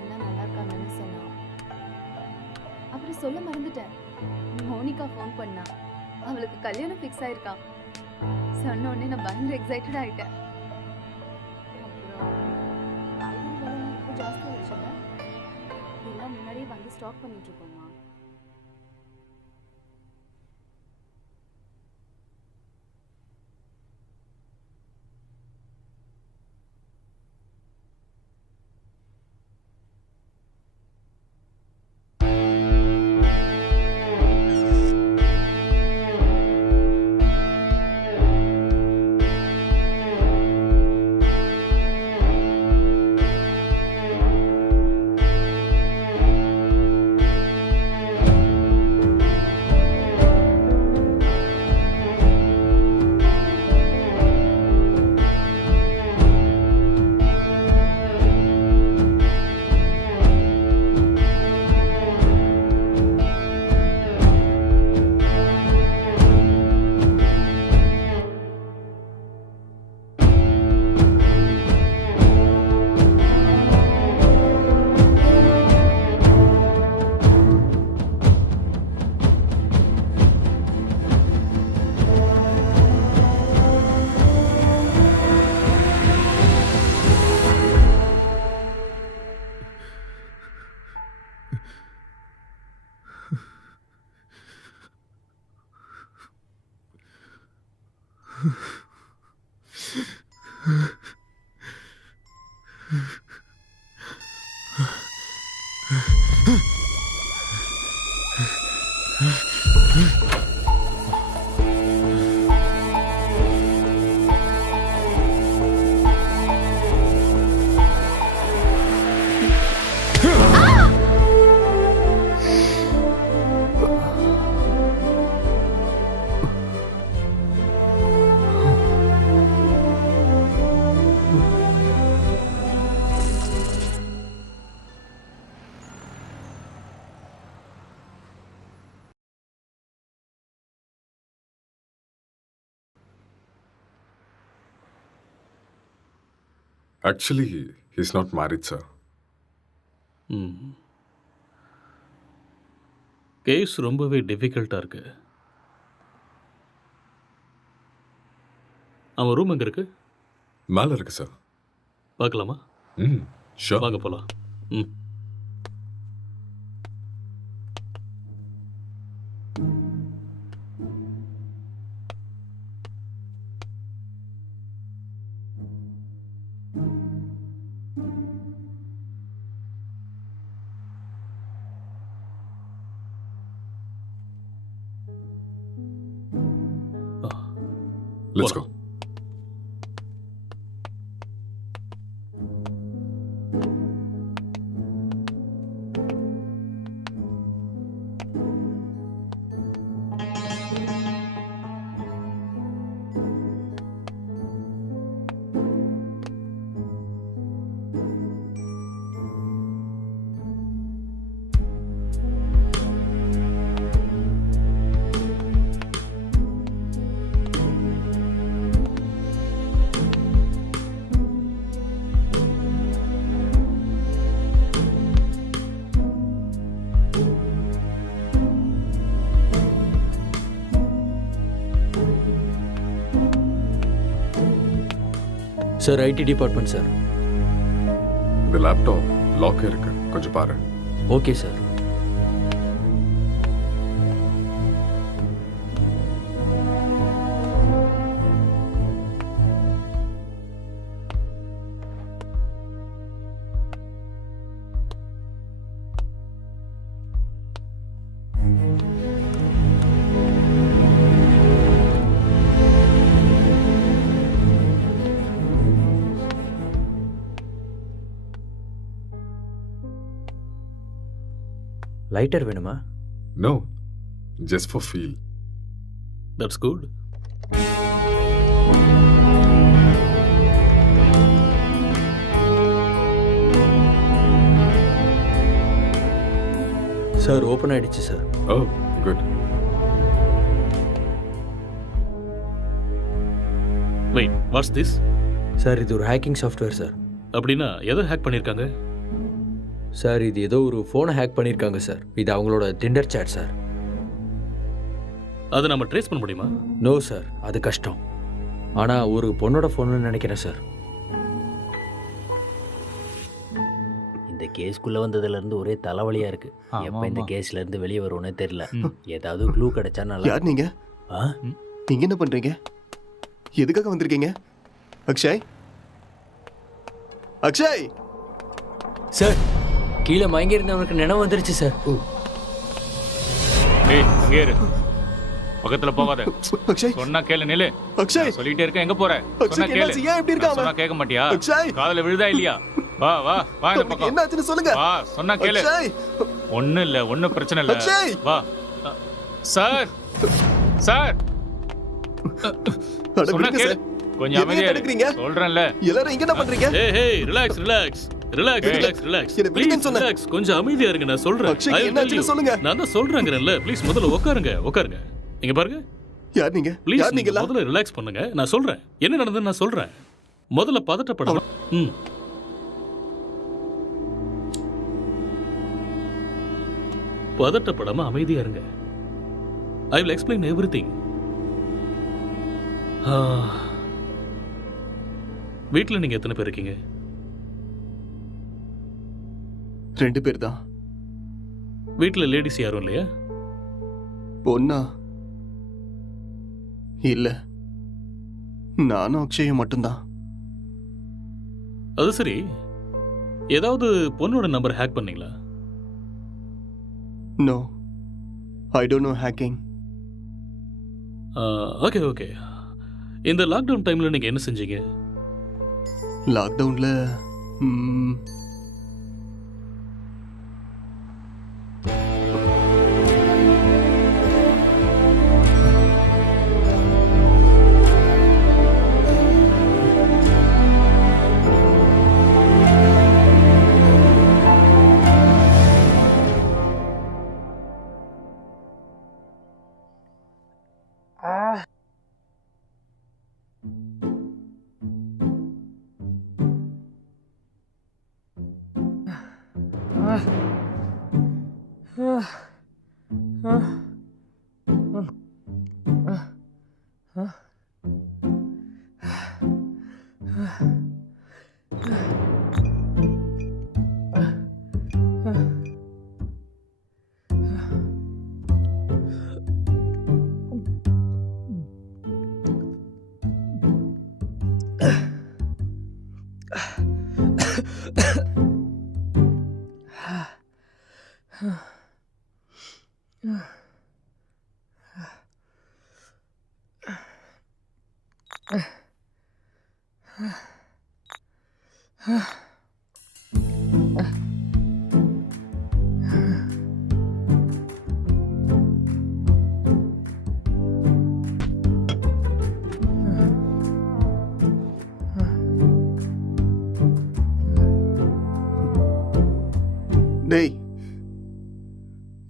எல்லாம் நல்லா இருக்காங்கன்னு சொன்னான். அப்புறம் சொல்ல மறந்துட்டேன், மோனிகா ஃபோன் பண்ணா. அவளுக்கு கல்யாணம் ஃபிக்ஸ் ஆயிருக்கான். சொன்ன உடனே நான் பயங்கர எக்ஸைட்டட் ஆகிட்டேன். அப்புறம் காய்கறி விலைலாம் இப்போ ஜாஸ்தி ஆயிடுச்சுல்ல, எல்லாம் முன்னாடியே வாங்கி ஸ்டாக் பண்ணிட்டு இருக்கோம்மா. Actually he's not married sir. Case ரொம்பவே டிஃபிகல்ட்டாக இருக்கு. அவன் ரூம் எங்கே இருக்கு? மேலே இருக்கு சார். பார்க்கலாமா? ஷோர். வாங்க போகலாம். ம். Let's go. Sir IT department sir. இந்த லேப்டாப் லாக் இருக்கு, கொஞ்சம் பாரு. Okay sir. லைட்டர் வேணுமா? No, just for feel. That's good. Sir open ஆயிடுச்சு sir. Oh good. Wait, what's this? Sir இது ஒரு ஹேக்கிங் சாஃப்ட்வேர் சார். அப்படின்னா எதை ஹேக் பண்ணியிருக்காங்க? சார் இது ஏதோ ஒரு ஃபோனை ஹேக் பண்ணியிருக்காங்க சார். இது அவங்களோட டிண்டர் சேட் சார். அதை நம்ம ட்ரேஸ் பண்ண முடியுமா? நோ சார், அது கஷ்டம். ஆனால் ஒரு பொண்ணோட ஃபோன்னு நினைக்கிறேன் சார். இந்த கேஸ்க்குள்ள வந்ததுலேருந்து ஒரே தலைவலியாக இருக்கு. எப்போ இந்த கேஸ்ல இருந்து வெளியே வருவோன்னே தெரியல. ஏதாவது க்ளூ கிடைச்சா நல்லா. யார் நீங்க? நீங்க என்ன பண்றீங்க? எதுக்காக வந்திருக்கீங்க? அக்ஷய், அக்ஷய் சார், கீழே மயங்கி இருந்தவனுக்கு நினைவு வந்துருச்சு சார். ஏய் இங்கே இரு, பக்கத்துல போகாத. அக்ஷய் சொன்னா கேளு, நில்லு. அக்ஷய் சொல்லிட்டே இருக்க, எங்க போற? சொன்னா அக்ஷய் கேளு. என்னாச்சு? ஏன் இப்படி இருக்காம? சொன்னா கேட்க மாட்டியா? அக்ஷய் காதுல விழுதா இல்லையா? வா வா வா இந்த பக்கம். என்னாச்சுன்னு சொல்லுங்க. வா, சொன்னா கேளு. அக்ஷய் ஒண்ணும் இல்ல, ஒண்ணும் பிரச்சனை இல்ல. அக்ஷய்! வா. சார் சார், அட சொன்னா விடுங்க கேளு. சார். கொஞ்சம் எதையும் அமைதியா தடுக்கிறீங்க? இரு. சொல்றேன்ல. எல்லாரும் இங்க என்ன பண்றீங்க? ஏய் ஹேய், ரிலாக்ஸ் ரிலாக்ஸ் ரிலாக்ஸ் ஏய், ரிலாக்ஸ் ரிலாக்ஸ். என்னை விடுங்கன்னு ப்ளீஸ் சொன்னேன். ரிலாக்ஸ், கொஞ்சம் அமைதியா இருங்க, நான் சொல்றேன். அக்ஷய், I will என்னாச்சுன்னு tell you. சொல்லுங்க. நான் தான் சொல்றேங்கறேன்ல, ப்ளீஸ் முதல்ல உட்காருங்க உட்காருங்க. இங்க பாருங்க. யார் நீங்க? ப்ளீஸ் யார் நீங்க? முதல்ல ரிலாக்ஸ் பண்ணுங்க, நான் சொல்றேன். என்ன நடந்ததுன்னு நான் சொல்றேன். முதல்ல பதட்டப்படாம பதட்டப்படாம அமைதியா இருங்க. ஐ வில் எக்ஸ்பிளைன் எவ்ரிதிங். வீட்டில் நீங்க எத்தனை பேர் இருக்கீங்க? 2 பேர் தான். வீட்டில் லேடிஸ் யாரும் இல்லையா? பொண்ணா? இல்ல, நானும் அக்ஷயும் மட்டும்தான். அது சரி, ஏதாவது பொண்ணோட நம்பர் ஹேக் பண்ணீங்களா? No, I don't know hacking. Okay okay. இந்த லாக்டவுன் டைமில் நீங்கள் என்ன செஞ்சீங்க? லாக்டவுனில் டேய்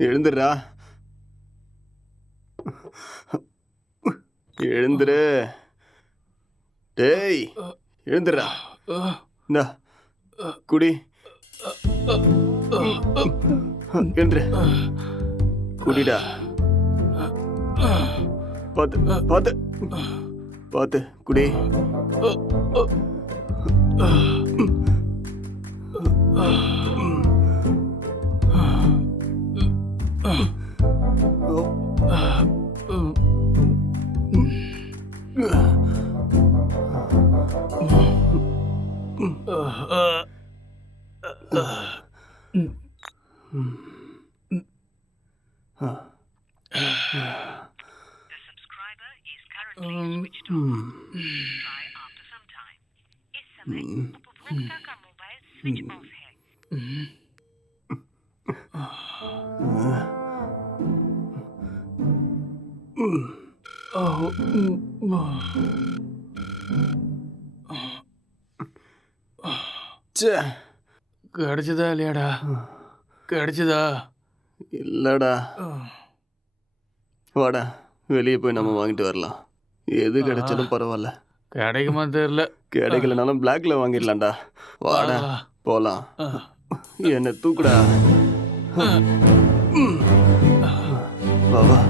எழுந்துடுறா, எழுந்துரு. டேய் எழுந்துடுறா. இந்தா குடி. எழுந்துரு, குடிடா. பார்த்து பார்த்து பார்த்து குடி. கிடைச்சதா இல்லையாடா? கிடைச்சதா? இல்லடா. வாடா, வெளியே போய் நம்ம வாங்கிட்டு வரலாம். எது கிடைச்சாலும் பரவாயில்ல. கிடைக்குமா தெரியல. கிடைக்கலனாலும் பிளாக்ல வாங்கிடலாம்டா. வாடா போலாம். என்ன தூக்குடா. வா வா.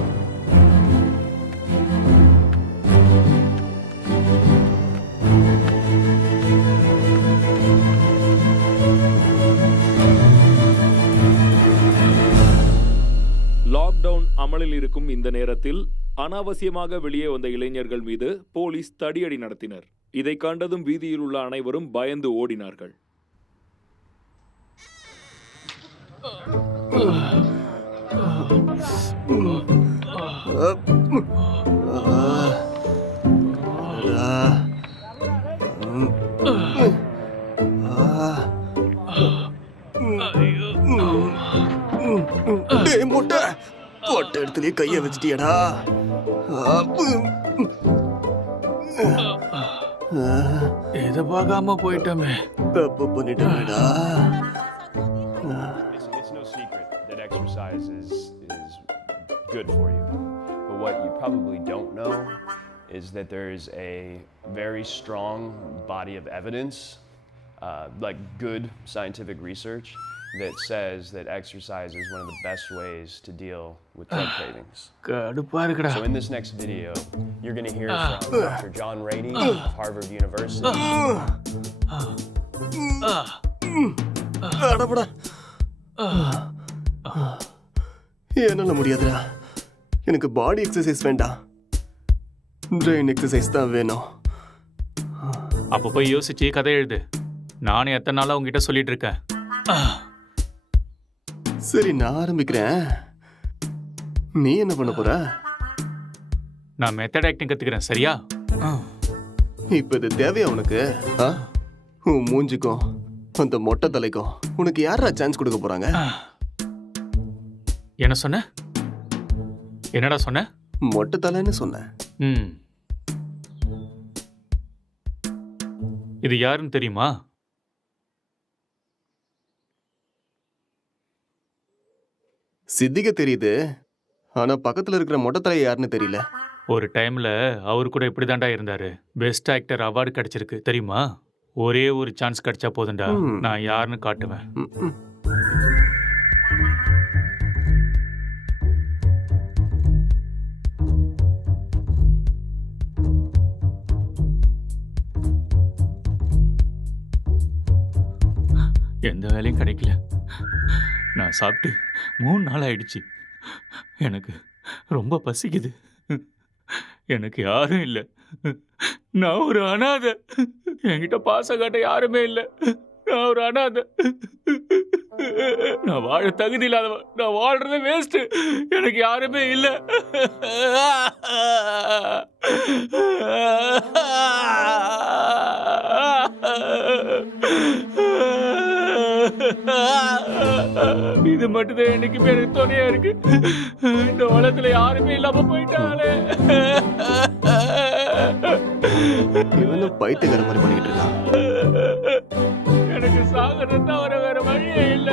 லாக்டவுன் அமலில் இருக்கும் இந்த நேரத்தில் அனாவசியமாக வெளியே வந்த இளைஞர்கள் மீது போலீஸ் தடியடி நடத்தினர். இதை கண்டதும் வீதியில் உள்ள அனைவரும் பயந்து ஓடினார்கள். முட்டை போட்ட இடத்துலயே கைய வச்சிட்டியடா. இதை பார்க்காம போயிட்டோமே. தப்பு பண்ணிட்டேடா. It's no secret that exercise is good for you. But what you probably don't know is that there is a very strong body of evidence, like good scientific research, that says that exercise is one of the best ways to deal with drug cravings. So in this next video, you're going to hear from Dr. John Rady of Harvard University. என்னால முடியாதுடா. எனக்கு பாடி exercise வேண்டாம், brain exercise தான் வேணும். அப்போ போய் யோசிச்சு கதை எழுது. நானும் எத்தனை நாளா உங்ககிட்ட சொல்லிட்டு இருக்கேன். சரி நான் ஆரம்பிக்கிறேன். நீ என்ன பண்ண போற? நான் மெத்தட் ஆக்டிங் கத்துக்கிறேன், சரியா? இப்ப இது தேவையா உனக்கு? உன் மூஞ்சிக்கும் அந்த மொட்டை தலைக்கும் உனக்கு யாரா சான்ஸ் கொடுக்க போறாங்க? என்ன சொன்ன? என்னடா சொன்ன? மொட்டை தலைன்னு சொன்னேன். இது யாருன்னு தெரியுமா? சித்திக தெரியுது, ஆனா பக்கத்துல இருக்கிற மொட்டை தலை யாருன்னு தெரியல. ஒரு டைம்ல அவர் கூட இப்படிதான்டா இருந்தாரு. பெஸ்ட் ஆக்டர் அவார்டு கிடைச்சிருக்கு தெரியுமா? ஒரே ஒரு சான்ஸ் கிடைச்சா போதும்டா, நான் யாருன்னு காட்டுவேன். எந்த வேலையும் கிடைக்கல. நான் சாப்பிட்டு 3 நாள் ஆயிடுச்சு. எனக்கு ரொம்ப பசிக்குது. எனக்கு யாரும் இல்லை. நான் ஒரு அனாதை. என்கிட்ட பாசம் காட்ட யாருமே இல்லை. நான் ஒரு அனாதை. நான் வாழ தகுதி இல்லாதவன். நான் வாழ்றது வேஸ்ட். எனக்கு யாருமே இல்லை. இது மட்டும்தான் எனக்கு பேரு துணையா இருக்கு. இந்த உலகத்துல யாருமே இல்லாம போயிட்டாலே. இவனும் பைத்தியக்கார மாதிரி பண்ணிட்டு இருக்கான். எனக்கு சாகிறது தவிர வேற வழியே இல்ல.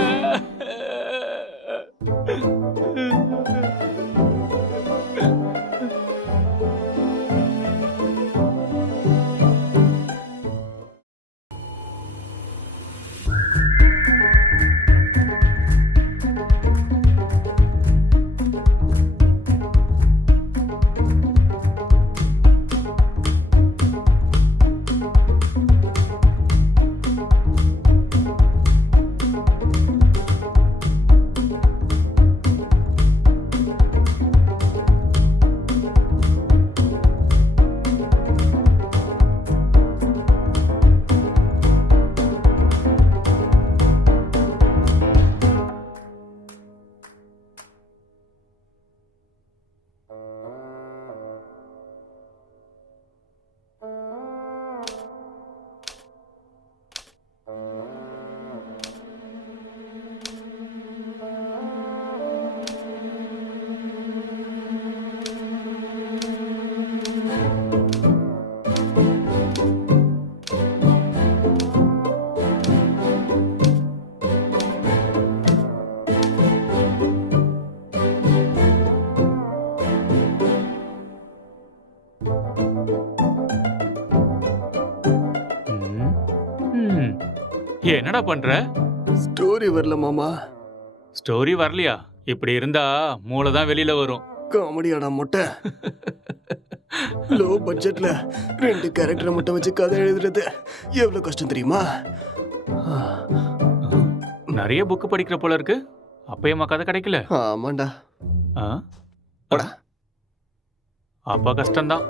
என்னடா பண்ற? ஸ்டோரி வரல மாமா. ஸ்டோரி வரலையா? இப்படி இருந்தா மூளை தான் வெளியில வரும். காமெடியாடா மொட்டை. லோ பட்ஜெட்ல 2 கேரக்டரை மட்டும் வச்சு கதை எழுதுறது எவ்வளவு கஷ்டம் தெரியுமா? நிறைய புக் படிக்கிற போல இருக்கு. அப்பயமா கதை கிடைக்கல? ஆமாண்டா. அப்பா கஷ்டம்தான்.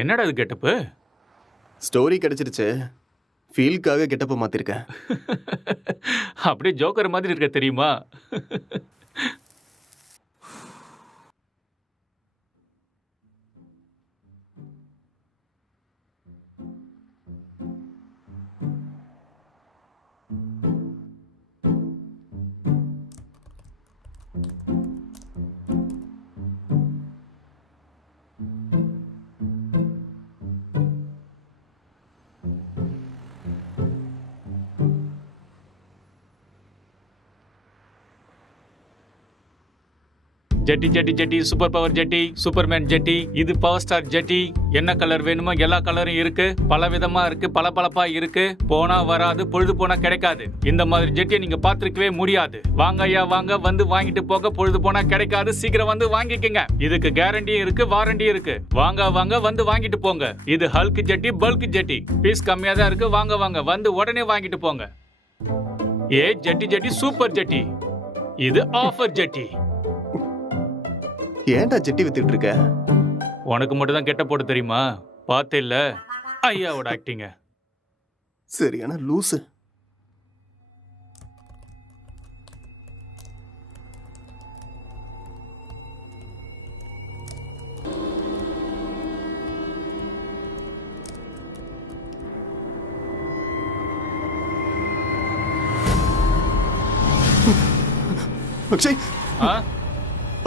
என்னடா இது கெட்டப்பு? ஸ்டோரி கிடைச்சிருச்சு, ஃபீல்க்காக கெட்டப்ப மாத்திருக்கேன். அப்படியே ஜோக்கர் மாதிரி இருக்க தெரியுமா? ஜெட்டி ஜெட்டி ஜெட்டி, சூப்பர் பவர் ஜெட்டி, சூப்பர்மேன் ஜெட்டி, இது பவர் ஸ்டார் ஜெட்டி. என்ன கலர் வேணுமோ எல்லா கலரும் இருக்கு, பல விதமா இருக்கு, பளபளப்பா இருக்கு. போனா வராது, பொழுது போனா கிடைக்காது. இந்த மாதிரி ஜெட்டியை நீங்க பார்த்திருக்கவே முடியாது. வாங்க ஐயா வாங்க, வந்து வாங்கிட்டு போக. பொழுது போனா கிடைக்காது, சீக்கிரம் வந்து வாங்கிக்கங்க. இதுக்கு கேரண்டியும் இருக்கு, வாரண்டியும் இருக்கு. வாங்க வாங்க, வந்து வாங்கிட்டு போங்க. இது ஹல்க் ஜெட்டி, பல்க் ஜெட்டி. பீஸ் கம்மியா தான் இருக்கு. வாங்க வாங்க, வந்து உடனே வாங்கிட்டு போங்க. ஜெட்டி ஜெட்டி, சூப்பர் ஜெட்டி. இது ஆஃபர் ஜெட்டி. ஏன்டா ஜெட்டி வித்துட்டு இருக்க? உனக்கு மட்டும் தான் கெட்ட போட தெரியுமா? பார்த்தே இல்ல ஐயாவோட ஆக்டிங்க. சரியான லூசு. அக்ஷய்,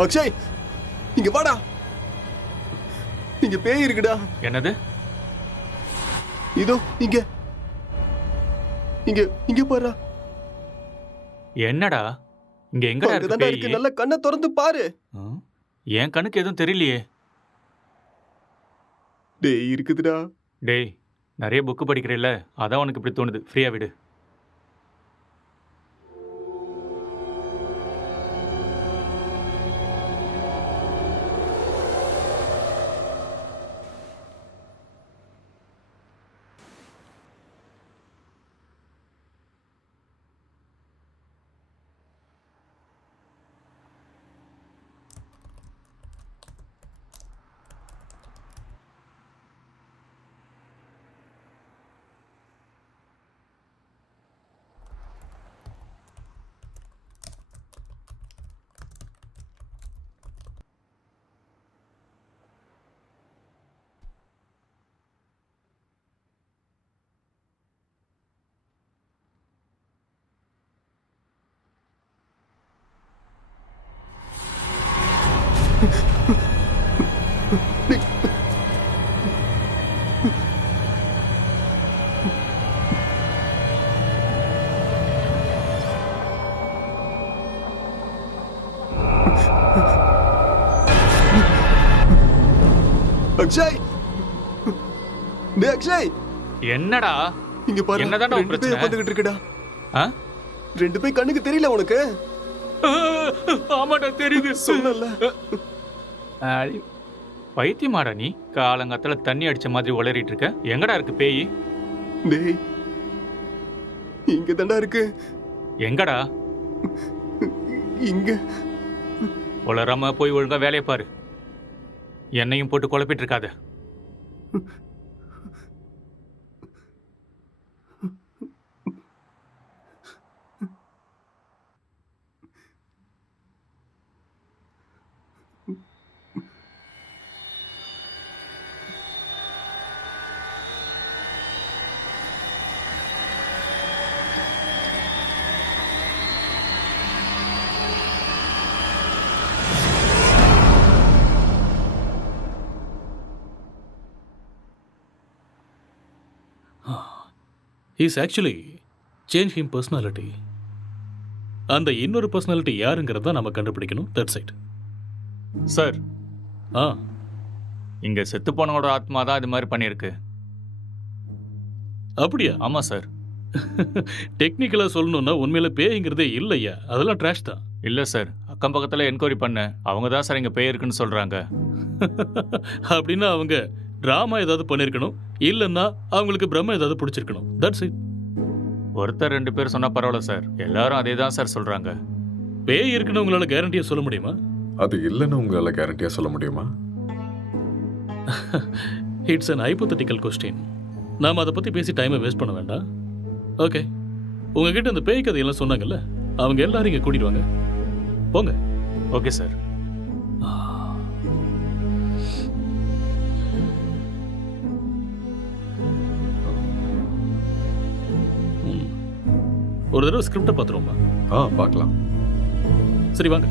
அக்ஷய், இங்க வாடா. இங்க பேய் இருக்குடா. என்னது? இதோ இங்க இங்க இங்க பாரு. என்னடா இங்க எங்கடா இருக்கு பேய்? நல்ல கண்ணை திறந்து பாரு. என் கண்ணுக்கு எதுவும் தெரியலையே. டேய் இருக்குதுடா. டேய் நிறைய புக்கு படிக்கிறேல்ல, அதான் உனக்கு இப்படி தோணுது. ஃப்ரீயா விடு. அக்ஷய், டேய் அக்ஷய். என்னடா இங்க பாரு. என்னதான் ரெண்டு பேய் உட்கார்ந்துகிட்டு இருக்குடா. ரெண்டு பேய் கண்ணுக்கு தெரியல உனக்கு? ஆமாடா தெரியுது. சொல்லல. பைத்தியமாடா நீ? காலங்காத்தால தண்ணி அடிச்ச மாதிரி உளறிட்டு இருக்க. எங்கடா இருக்கு பேய்? டேய் இங்க தான்டா இருக்கு. எங்கடா? இங்க. உளறாம போய் ஒழுங்கா வேலையை பாரு. என்னையும் போட்டு குழப்பிட்டு இருக்காத. He's actually changed him personality. அந்த இன்னொரு பர்சனாலிட்டி யாருங்கிறத நம்ம கண்டுபிடிக்கணும். That's it sir. இங்க செத்து போனவோட ஆத்மா தான் இது மாதிரி பண்ணியிருக்கு. அப்படியா? ஆமா சார். டெக்னிக்கலா சொல்லணும்னா உண்மையில பேய்ங்கிறதே இல்லையா, அதெல்லாம் ட்ராஷ் தான். இல்ல சார், அக்கம் பக்கத்துல என்கொயரி பண்ண அவங்க தான் சார் இங்க பேய் இருக்குன்னு சொல்றாங்க. அப்படின்னா அவங்க டிராமா ஏதாவது பண்ணிருக்கணும், இல்லைன்னா அவங்களுக்கு பிரம்ம ஏதாவது பிடிச்சிருக்கணும். That's it. ஒருத்தர் ரெண்டு பேர் சொன்னா பரவாயில்ல சார், எல்லாரும் அதே தான் சார் சொல்றாங்க. பேய் இருக்குன்னு உங்களால கேரண்டியா சொல்ல முடியுமா? அது இல்லைன்னு உங்களால கேரண்டியா சொல்ல முடியுமா? It's an hypothetical question. நாம் அதை பற்றி பேசி டைமை வேஸ்ட் பண்ண வேண்டாம். ஓகே, உங்ககிட்ட இந்த பேய் கதையெல்லாம் சொன்னாங்கல்ல, அவங்க எல்லாரும் இங்கே கூட்டிட்டு வாங்க. போங்க. Okay sir. ஒரு தடவை ஸ்கிரிப்டை பார்த்துருவோமா? பார்க்கலாம். சரி வாங்க.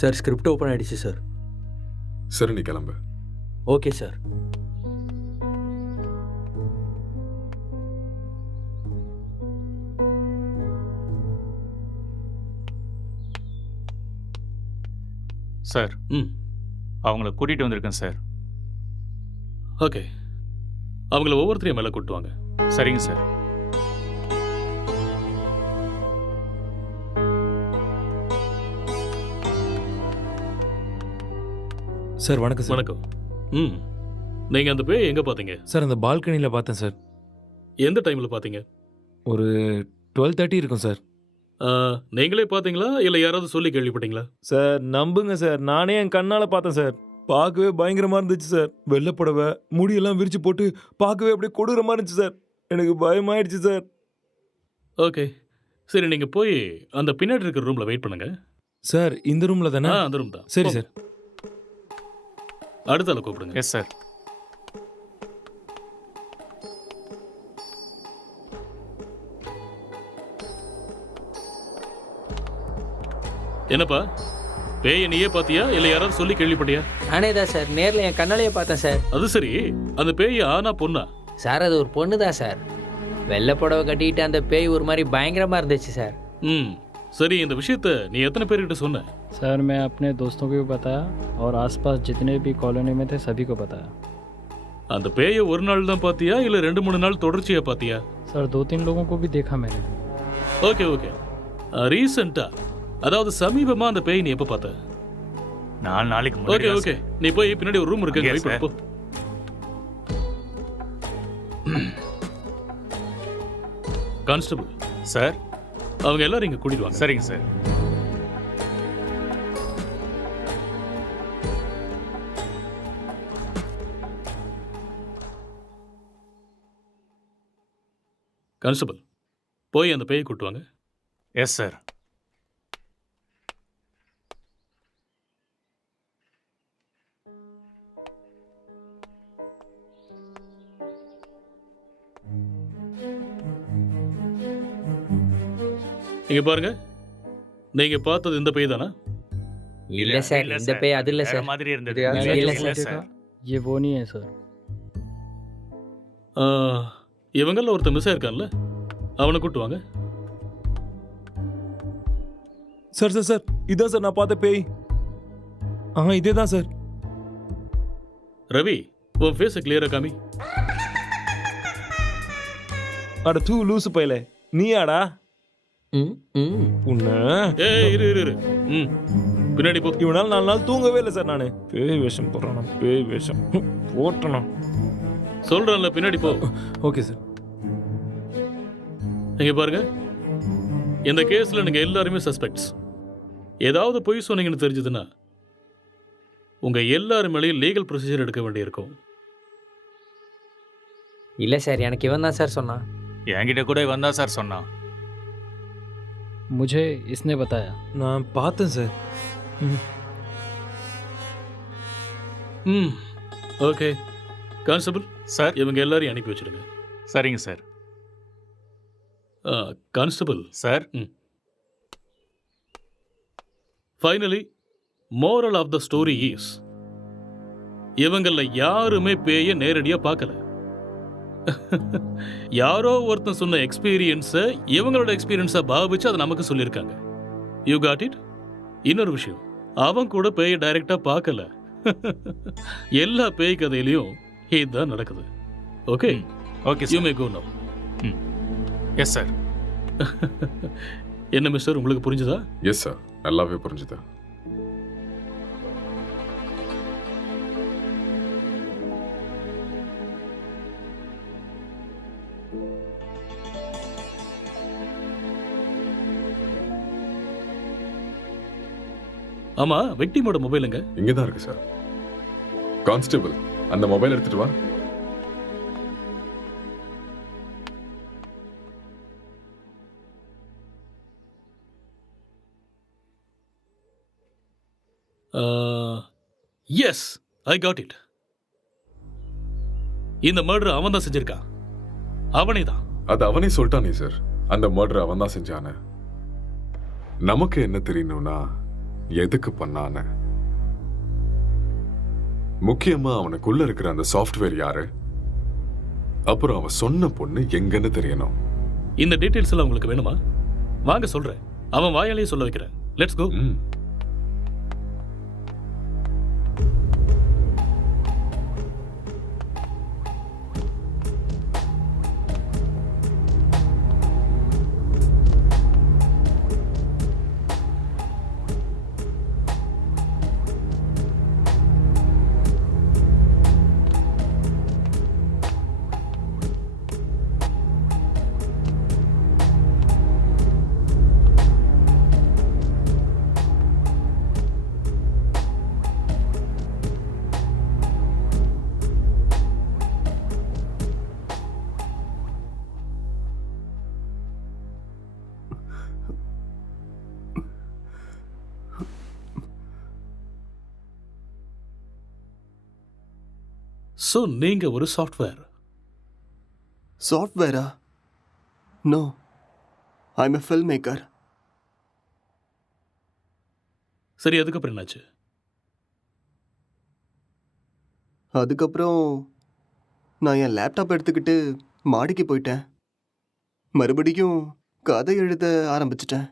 சார் ஸ்கிரிப்ட் ஓப்பன் ஆயிடுச்சு சார். சரி, நீ கிளம்பு. Okay sir. சார், அவங்கள கூட்டிகிட்டு வந்திருக்கேன் சார். ஓகே, அவங்கள ஒவ்வொருத்தரையும் மேலே கூட்டு வாங்க. சரிங்க சார். சார் வணக்கம் சார். வணக்கம். நீங்கள் அந்த பேய் எங்கே பார்த்தீங்க? சார் அந்த பால்கனியில் பார்த்தேன் சார். எந்த டைமில் பார்த்தீங்க? ஒரு 12:30 இருக்கும் சார். நீங்களே பார்த்தீங்களா இல்லை யாராவது சொல்லி கேள்விப்பட்டீங்களா? சார் நம்புங்க சார், நானே என் கண்ணால் பார்த்தேன் சார். பார்க்கவே பயங்கரமாக இருந்துச்சு சார். வெள்ளைப்படவை முடியெல்லாம் விரிச்சு போட்டு பார்க்கவே அப்படியே கொடூரமாக இருந்துச்சு சார். எனக்கு பயமாயிடுச்சு சார். ஓகே, சரி, நீங்கள் போய் அந்த பின்னாடி இருக்கிற ரூமில் வெயிட் பண்ணுங்க. சார் இந்த ரூமில் தானே? அந்த ரூம் தான். சரி சார். அடுத்தால கூப்பிடுங்க. Yes sir. என்னப்பா, பேயை நீயே பார்த்தியா இல்லை யாராவது சொல்லி கேள்விப்பட்டியா? நானே தான் சார், நேரில் என் கண்ணாலேயே பார்த்தேன் சார். அது சரி, அந்த பேய் ஆனா பொண்ணா? சார் அது ஒரு பொண்ணு தான் சார். வெள்ளை புடவை கட்டிட்டு அந்த பேய் ஒரு மாதிரி பயங்கரமாக இருந்துச்சு சார். சரி, இந்த விஷயத்த நீ எத்தனை பேர்கிட்ட சொன்ன? सर मैं अपने दोस्तों को भी बताया और आसपास जितने भी कॉलोनी में थे सभी को बताया. அந்த பேயை ஒரு நாள் தான் பாத்தியா இல்ல 2-3 நாள் தொடர்ச்சியா பாத்தியா? सर 2-3 लोगों को भी देखा मैंने. Okay okay. ரீசெண்டா, அதாவது சமீபமா அந்த பேய் நீ எப்ப பார்த்த? 4 நாளைக்கு முன்னாடி. ஓகே ஓகே, நீ போய் பின்னாடி ஒரு ரூம் இருக்கு, அங்கே வெயிட் பண்ணு போ. கான்ஸ்டபிள் சார், அவங்க எல்லாரும் இங்க கூட்டிட்டு வாங்க. சரிங்க சார். கான்ஸ்டபிள், போய் அந்த பேயை கூட்டு வாங்க. Yes sir. இங்க பாருங்க, நீங்க பார்த்தது இந்த பேய் தானா? இல்ல சார், இந்த பேய் அது இல்ல சார். மாதிரி இருந்தது. இல்ல देखा ये वो नहीं है सर. இவங்கள ஒருத்தர் மிஸ் ஆயிருக்கான்ல, அவனை கூட்டு வாங்க. சார் சார் சார், இதான் சார் நான் பார்த்த பேய். இதே தான் சார். ரவி, உன் ஃபேஸை கிளியரா காமி. அட தூ லூசு பையலே, நீயாடா? உன்ன இரு இரு இரு. பின்னாடி போ. இவனால 4 நாள் தூங்கவே இல்லை சார். நானு பேய் வேஷம் போடுறான், பேய் வேஷம் போட்டனா சொல்றேன்ல, பின்னாடி போ. Okay sir. இங்க பாருங்க, இந்த கேஸ்ல நீங்க எல்லாருமே சஸ்பெக்ட்ஸ். ஏதாவது பொய் சொன்னீங்கன்னு தெரிஞ்சதுன்னா உங்க எல்லாரும் மேலேயும் லீகல் ப்ரொசீஜர் எடுக்க வேண்டியிருக்கும். இல்ல சார், எனக்கு இவன் தான் சார் சொன்னான். என்கிட்ட கூட இவன் தான் சார் சொன்னான். मुझे इसने बताया. நான் பார்த்தேன் சார். ஓகே கான்ஸ்டபிள் சார், இவங்க எல்லாரையும் அனுப்பி வச்சிடுங்க. சரிங்க sir. Constable sir, finally moral of the story is, இவங்கள யாருமே பேய நேரடியா பார்க்கல. யாரோ ஒருத்தன் சொன்ன எக்ஸ்பீரியன்ஸை இவங்களோட எக்ஸ்பீரியன்ஸா பாவிச்சு அதை நமக்கு சொல்லியிருக்காங்க. You got it? இன்னொரு விஷயம், அவன் கூட பேயை டைரக்டா பார்க்கல. எல்லா பேய் கதையிலையும் இதுதான் நடக்குது. Okay okay, you may go now. Yes sir. என்ன மிஸ்டர், உங்களுக்கு புரிஞ்சுதா? எஸ் சார், நல்லாவே புரிஞ்சுது. ஆமா, விக்டிமோட மொபைலுங்க? இங்கே தான் இருக்கு சார். கான்ஸ்டபிள், அந்த மொபைல் எடுத்துட்டு வா. Yes, I got it. இந்த மர்டர் அவன் தான் செஞ்சிருக்கான். அவனே தான். அது அவனே சொல்லிட்டானே சார், அந்த மர்டர் அவன் தான் செஞ்சான. நமக்கு என்ன தெரியணும்னா எதுக்கு பண்ணான, முக்கியமா அவனுக்குள்ள இருக்கிற அந்த சாஃப்ட்வேர் யாரு, அப்புறம் அவன் சொன்ன பொண்ணு எங்கன்னு தெரியணும். இந்த டீடைல்ஸ் எல்லாம் உங்களுக்கு வேணுமா? வாங்க சொல்றேன். அவன் வாயாலேயே சொல்ல வைக்கிறேன். Let's go. ஸோ நீங்க ஒரு சாஃப்ட்வேர்? சாஃப்ட்வேரா? No, I am a film maker. சரி, அதுக்கப்புறம் என்னாச்சு? அதுக்கப்புறம் நான் என் லேப்டாப் எடுத்துக்கிட்டு மாடிக்கு போயிட்டேன். மறுபடியும் கதை எழுத ஆரம்பிச்சிட்டேன்.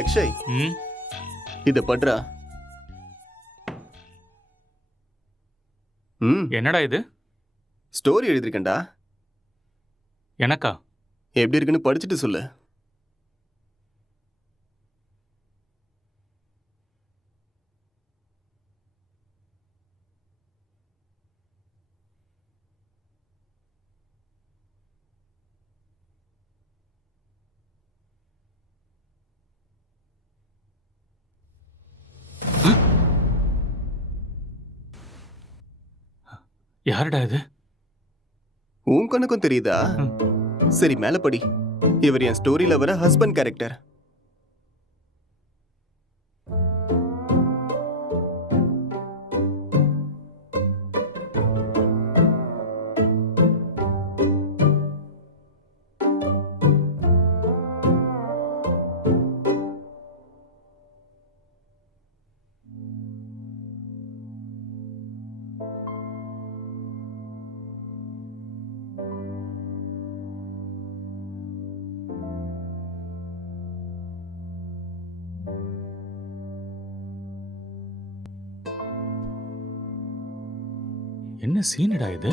அக்ஷய், இத பண்றா. என்னடா இது? ஸ்டோரி எழுதிருக்கேன்டா. எனக்கா? எப்படி இருக்குன்னு படிச்சுட்டு சொல்லு. யாருடா இது? உன் கணக்கும் தெரியுதா? சரி, மேல படி. இவர் என் ஸ்டோரியில வர ஹஸ்பண்ட் கேரக்டர். என்ன சீனடா இது?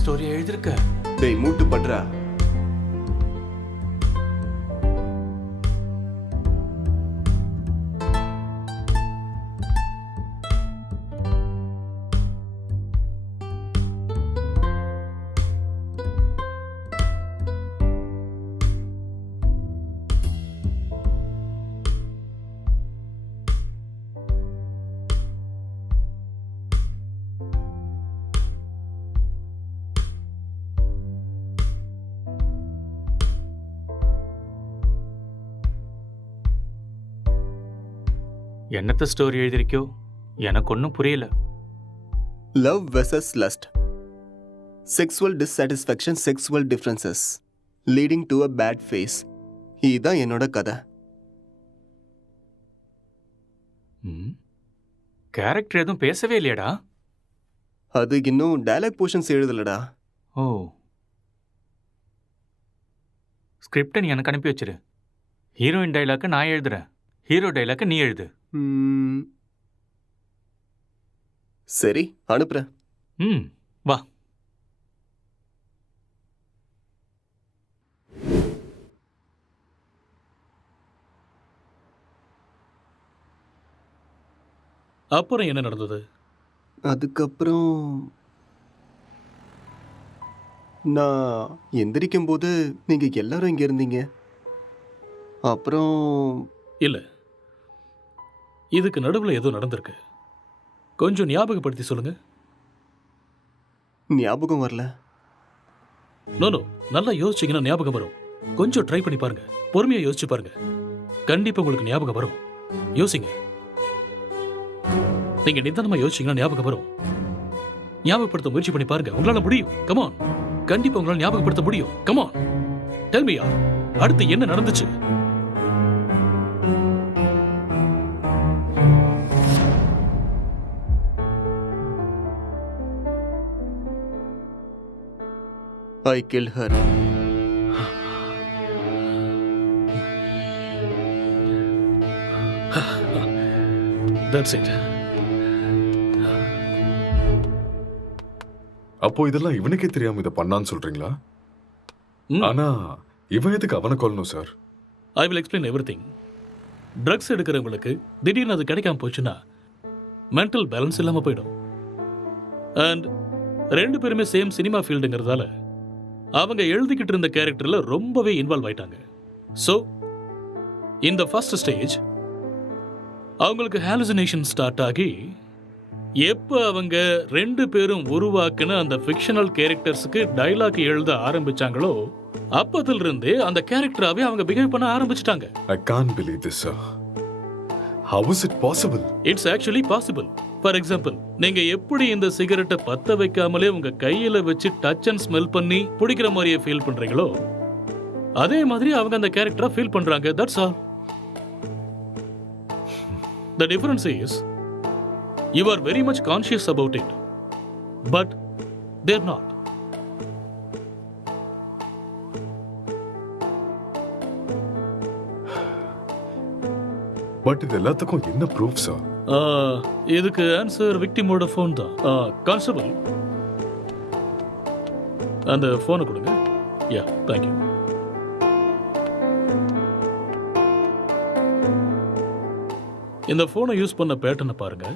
ஸ்டோரியா எழுதிருக்க? டேய் மூட்டு படுறா. என்னத்த ஸ்டோரி எழுதிருக்கியோ எனக்கு ஒன்றும் புரியல. Love versus lust, sexual dissatisfaction, sexual differences leading to a bad phase. இதுதான் என்னோட கதை. கேரக்டர் எதுவும் பேசவே இல்லையாடா? அது இன்னும் டயலாக் போர்ஷன்ஸ் எழுதலடா. ஓ, ஸ்கிரிப்டை நீ எனக்கு அனுப்பி வச்சிரு. ஹீரோயின் டைலாக்கை நான் எழுதுறேன், ஹீரோ டைலாக்கை நீ எழுது. சரி, அனுப்புறேன். வா. அப்புறம் என்ன நடந்தது? அதுக்கப்புறம் நான் எந்திரிக்கும் போது நீங்க எல்லாரும் இங்க இருந்தீங்க. அப்புறம் இல்ல, இதுக்கு நடுவில் ஏதோ நடந்திருக்கு. கொஞ்சம் ஞாபகப்படுத்தி சொல்லுங்க. ஞாபகம் வரல. நோ, நல்லா யோசிச்சீங்கன்னா ஞாபகம் வரும். கொஞ்சம் ட்ரை பண்ணி பாருங்க, பொறுமையா யோசிச்சு பாருங்க, கண்டிப்பா உங்களுக்கு ஞாபகம் வரும். யோசிங்க, நீங்க நிதானமா யோசிச்சீங்கன்னா ஞாபகம் வரும். ஞாபகப்படுத்த முயற்சி பண்ணி பாருங்க, உங்களால முடியும். கமான், கண்டிப்பா உங்களால ஞாபகப்படுத்த முடியும். கமான், டெல் மீ யார், அடுத்து என்ன நடந்துச்சு? I killed her. That's it. அப்போ இதெல்லாம் இவனுக்கே தெரியாம இதை பண்ணான்னு சொல்றீங்களா? ஆனா இவன் எதுக்கு அவனை கொல்லணும் sir? I will explain everything. Drugs எடுக்கிறவங்களுக்கு திடீர்னு அது கிடைக்காம போச்சுன்னா மென்டல் பேலன்ஸ் இல்லாம போயிடும். அண்ட் ரெண்டு பேருமே சேம் சினிமா ஃபீல்டுங்கிறதால அவங்க எழுதிக்கிட்டு இருந்த கேரக்டர்ல ரொம்பவே இன்வால்வ் ஆயிட்டாங்க. ஸோ இந்த ஃபர்ஸ்ட் ஸ்டேஜ் அவங்களுக்கு ஹாலுசினேஷன் ஸ்டார்ட் ஆகி எப்போ அவங்க ரெண்டு பேரும் உருவாக்குன அந்த ஃபிக்ஷனல் கேரக்டர்ஸுக்கு டைலாக் எழுத ஆரம்பிச்சாங்களோ அப்பதில் இருந்தே அந்த கேரக்டராகவே அவங்க பிஹேவ் பண்ண ஆரம்பிச்சிட்டாங்க. I can't believe this, sir. How is it possible? It's actually possible. For example, நீங்க எப்படி இந்த சிகரெட்டை பத்த வைக்காமலே உங்க கையில வச்சு டச் அண்ட் ஸ்மெல் பண்ணி பிடிக்கிற மாதிரியே ஃபீல் பண்றீங்களோ அதே மாதிரி அவங்க அந்த கேரக்டரா ஃபீல் பண்றாங்க. That's all. The difference is you are very much conscious about it, but they're not. But இது எல்லாத்துக்கும் என்ன ப்ரூஃப் சார்? இதுக்கு ஆன்சர் விக்டிமோட ஃபோன் தான். கான்ஸ்டபிள், அந்த ஃபோனை கொடுங்க. யா, தேங்க்யூ. இந்த ஃபோனை யூஸ் பண்ண பேட்டர்னை பாருங்க.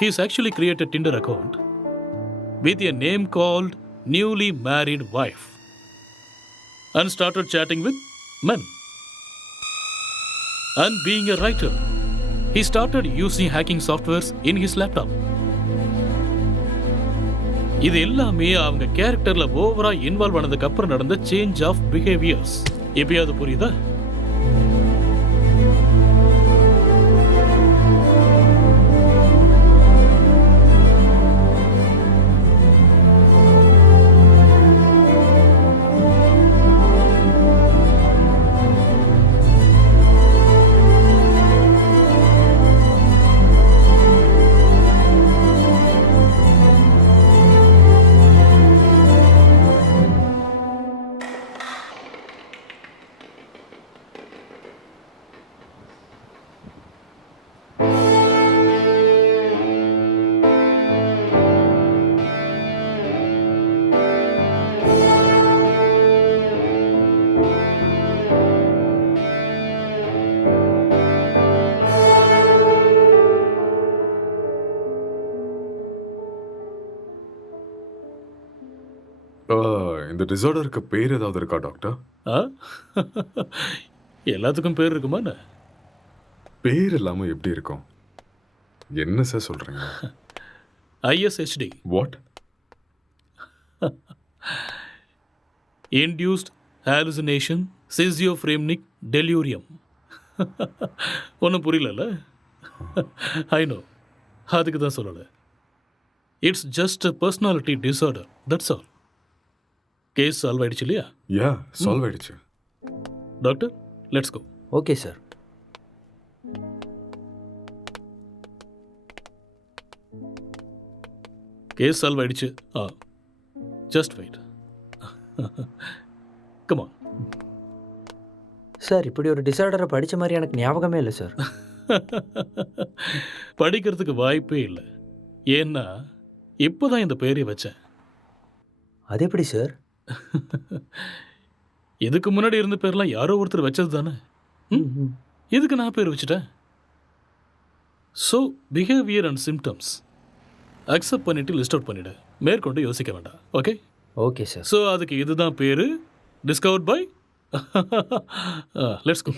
He's actually created Tinder account with a name called newly married wife and started chatting with men. And being a writer, he started using hacking softwares in his laptop. இது எல்லாமே அவங்க கேரக்டர்ல ஓவரா இன்வால்வ் ஆனதுக்கு அப்புறம் நடந்த சேஞ்ச் ஆஃப் பிஹேவியர்ஸ். எப்பயாவது புரியுதா? இந்த டிசார்டருக்கு பேர் ஏதாவது இருக்கா டாக்டர்? ஆ எல்லாத்துக்கும் பேர் இருக்குமா என்ன? பேர் இல்லாம எப்படி இருக்கும்? என்ன சார் சொல்றீங்க? ISHD. What? Induced hallucination schizophrenic delirium. ஒன்றும் புரியலல்ல? ஐ நோ, அதுக்கு தான் சொல்லலை. It's just a personality disorder, that's all. Case solve ஆயிடுச்சு இல்லையா? யா, சால்வ் ஆயிடுச்சு. Doctor, let's go. Okay sir. Case solve ஆயிடுச்சு. Just wait. Come on. Sir, இப்படி ஒரு டிசார்டரை படித்த மாதிரி எனக்கு ஞாபகமே இல்லை சார். படிக்கிறதுக்கு வாய்ப்பே இல்லை. ஏன்னா இப்போதான் இந்த பேரை வச்சேன். அது எப்படி சார்? இதுக்கு முன்னாடி இருந்த பேர்லாம் யாரோ ஒருத்தர் வச்சது தானே. இதுக்கு நான் பேர் வச்சுட்டேன். So behaviour and symptoms accept பண்ணிட்டு லிஸ்ட் அவுட் பண்ணிவிடு. மேற்கொண்டு யோசிக்க வேண்டாம். ஓகே? Okay sir. ஸோ அதுக்கு இதுதான் பேர். Discovered by. Let's go.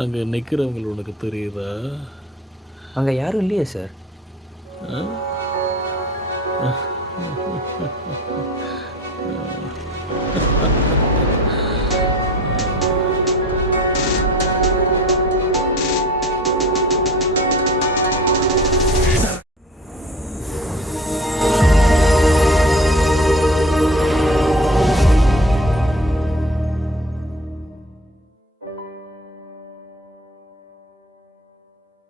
அங்க நிக்கிறவங்க உனக்கு தெரியுதா? அங்கே யாரும் இல்லையே சார். ஆ?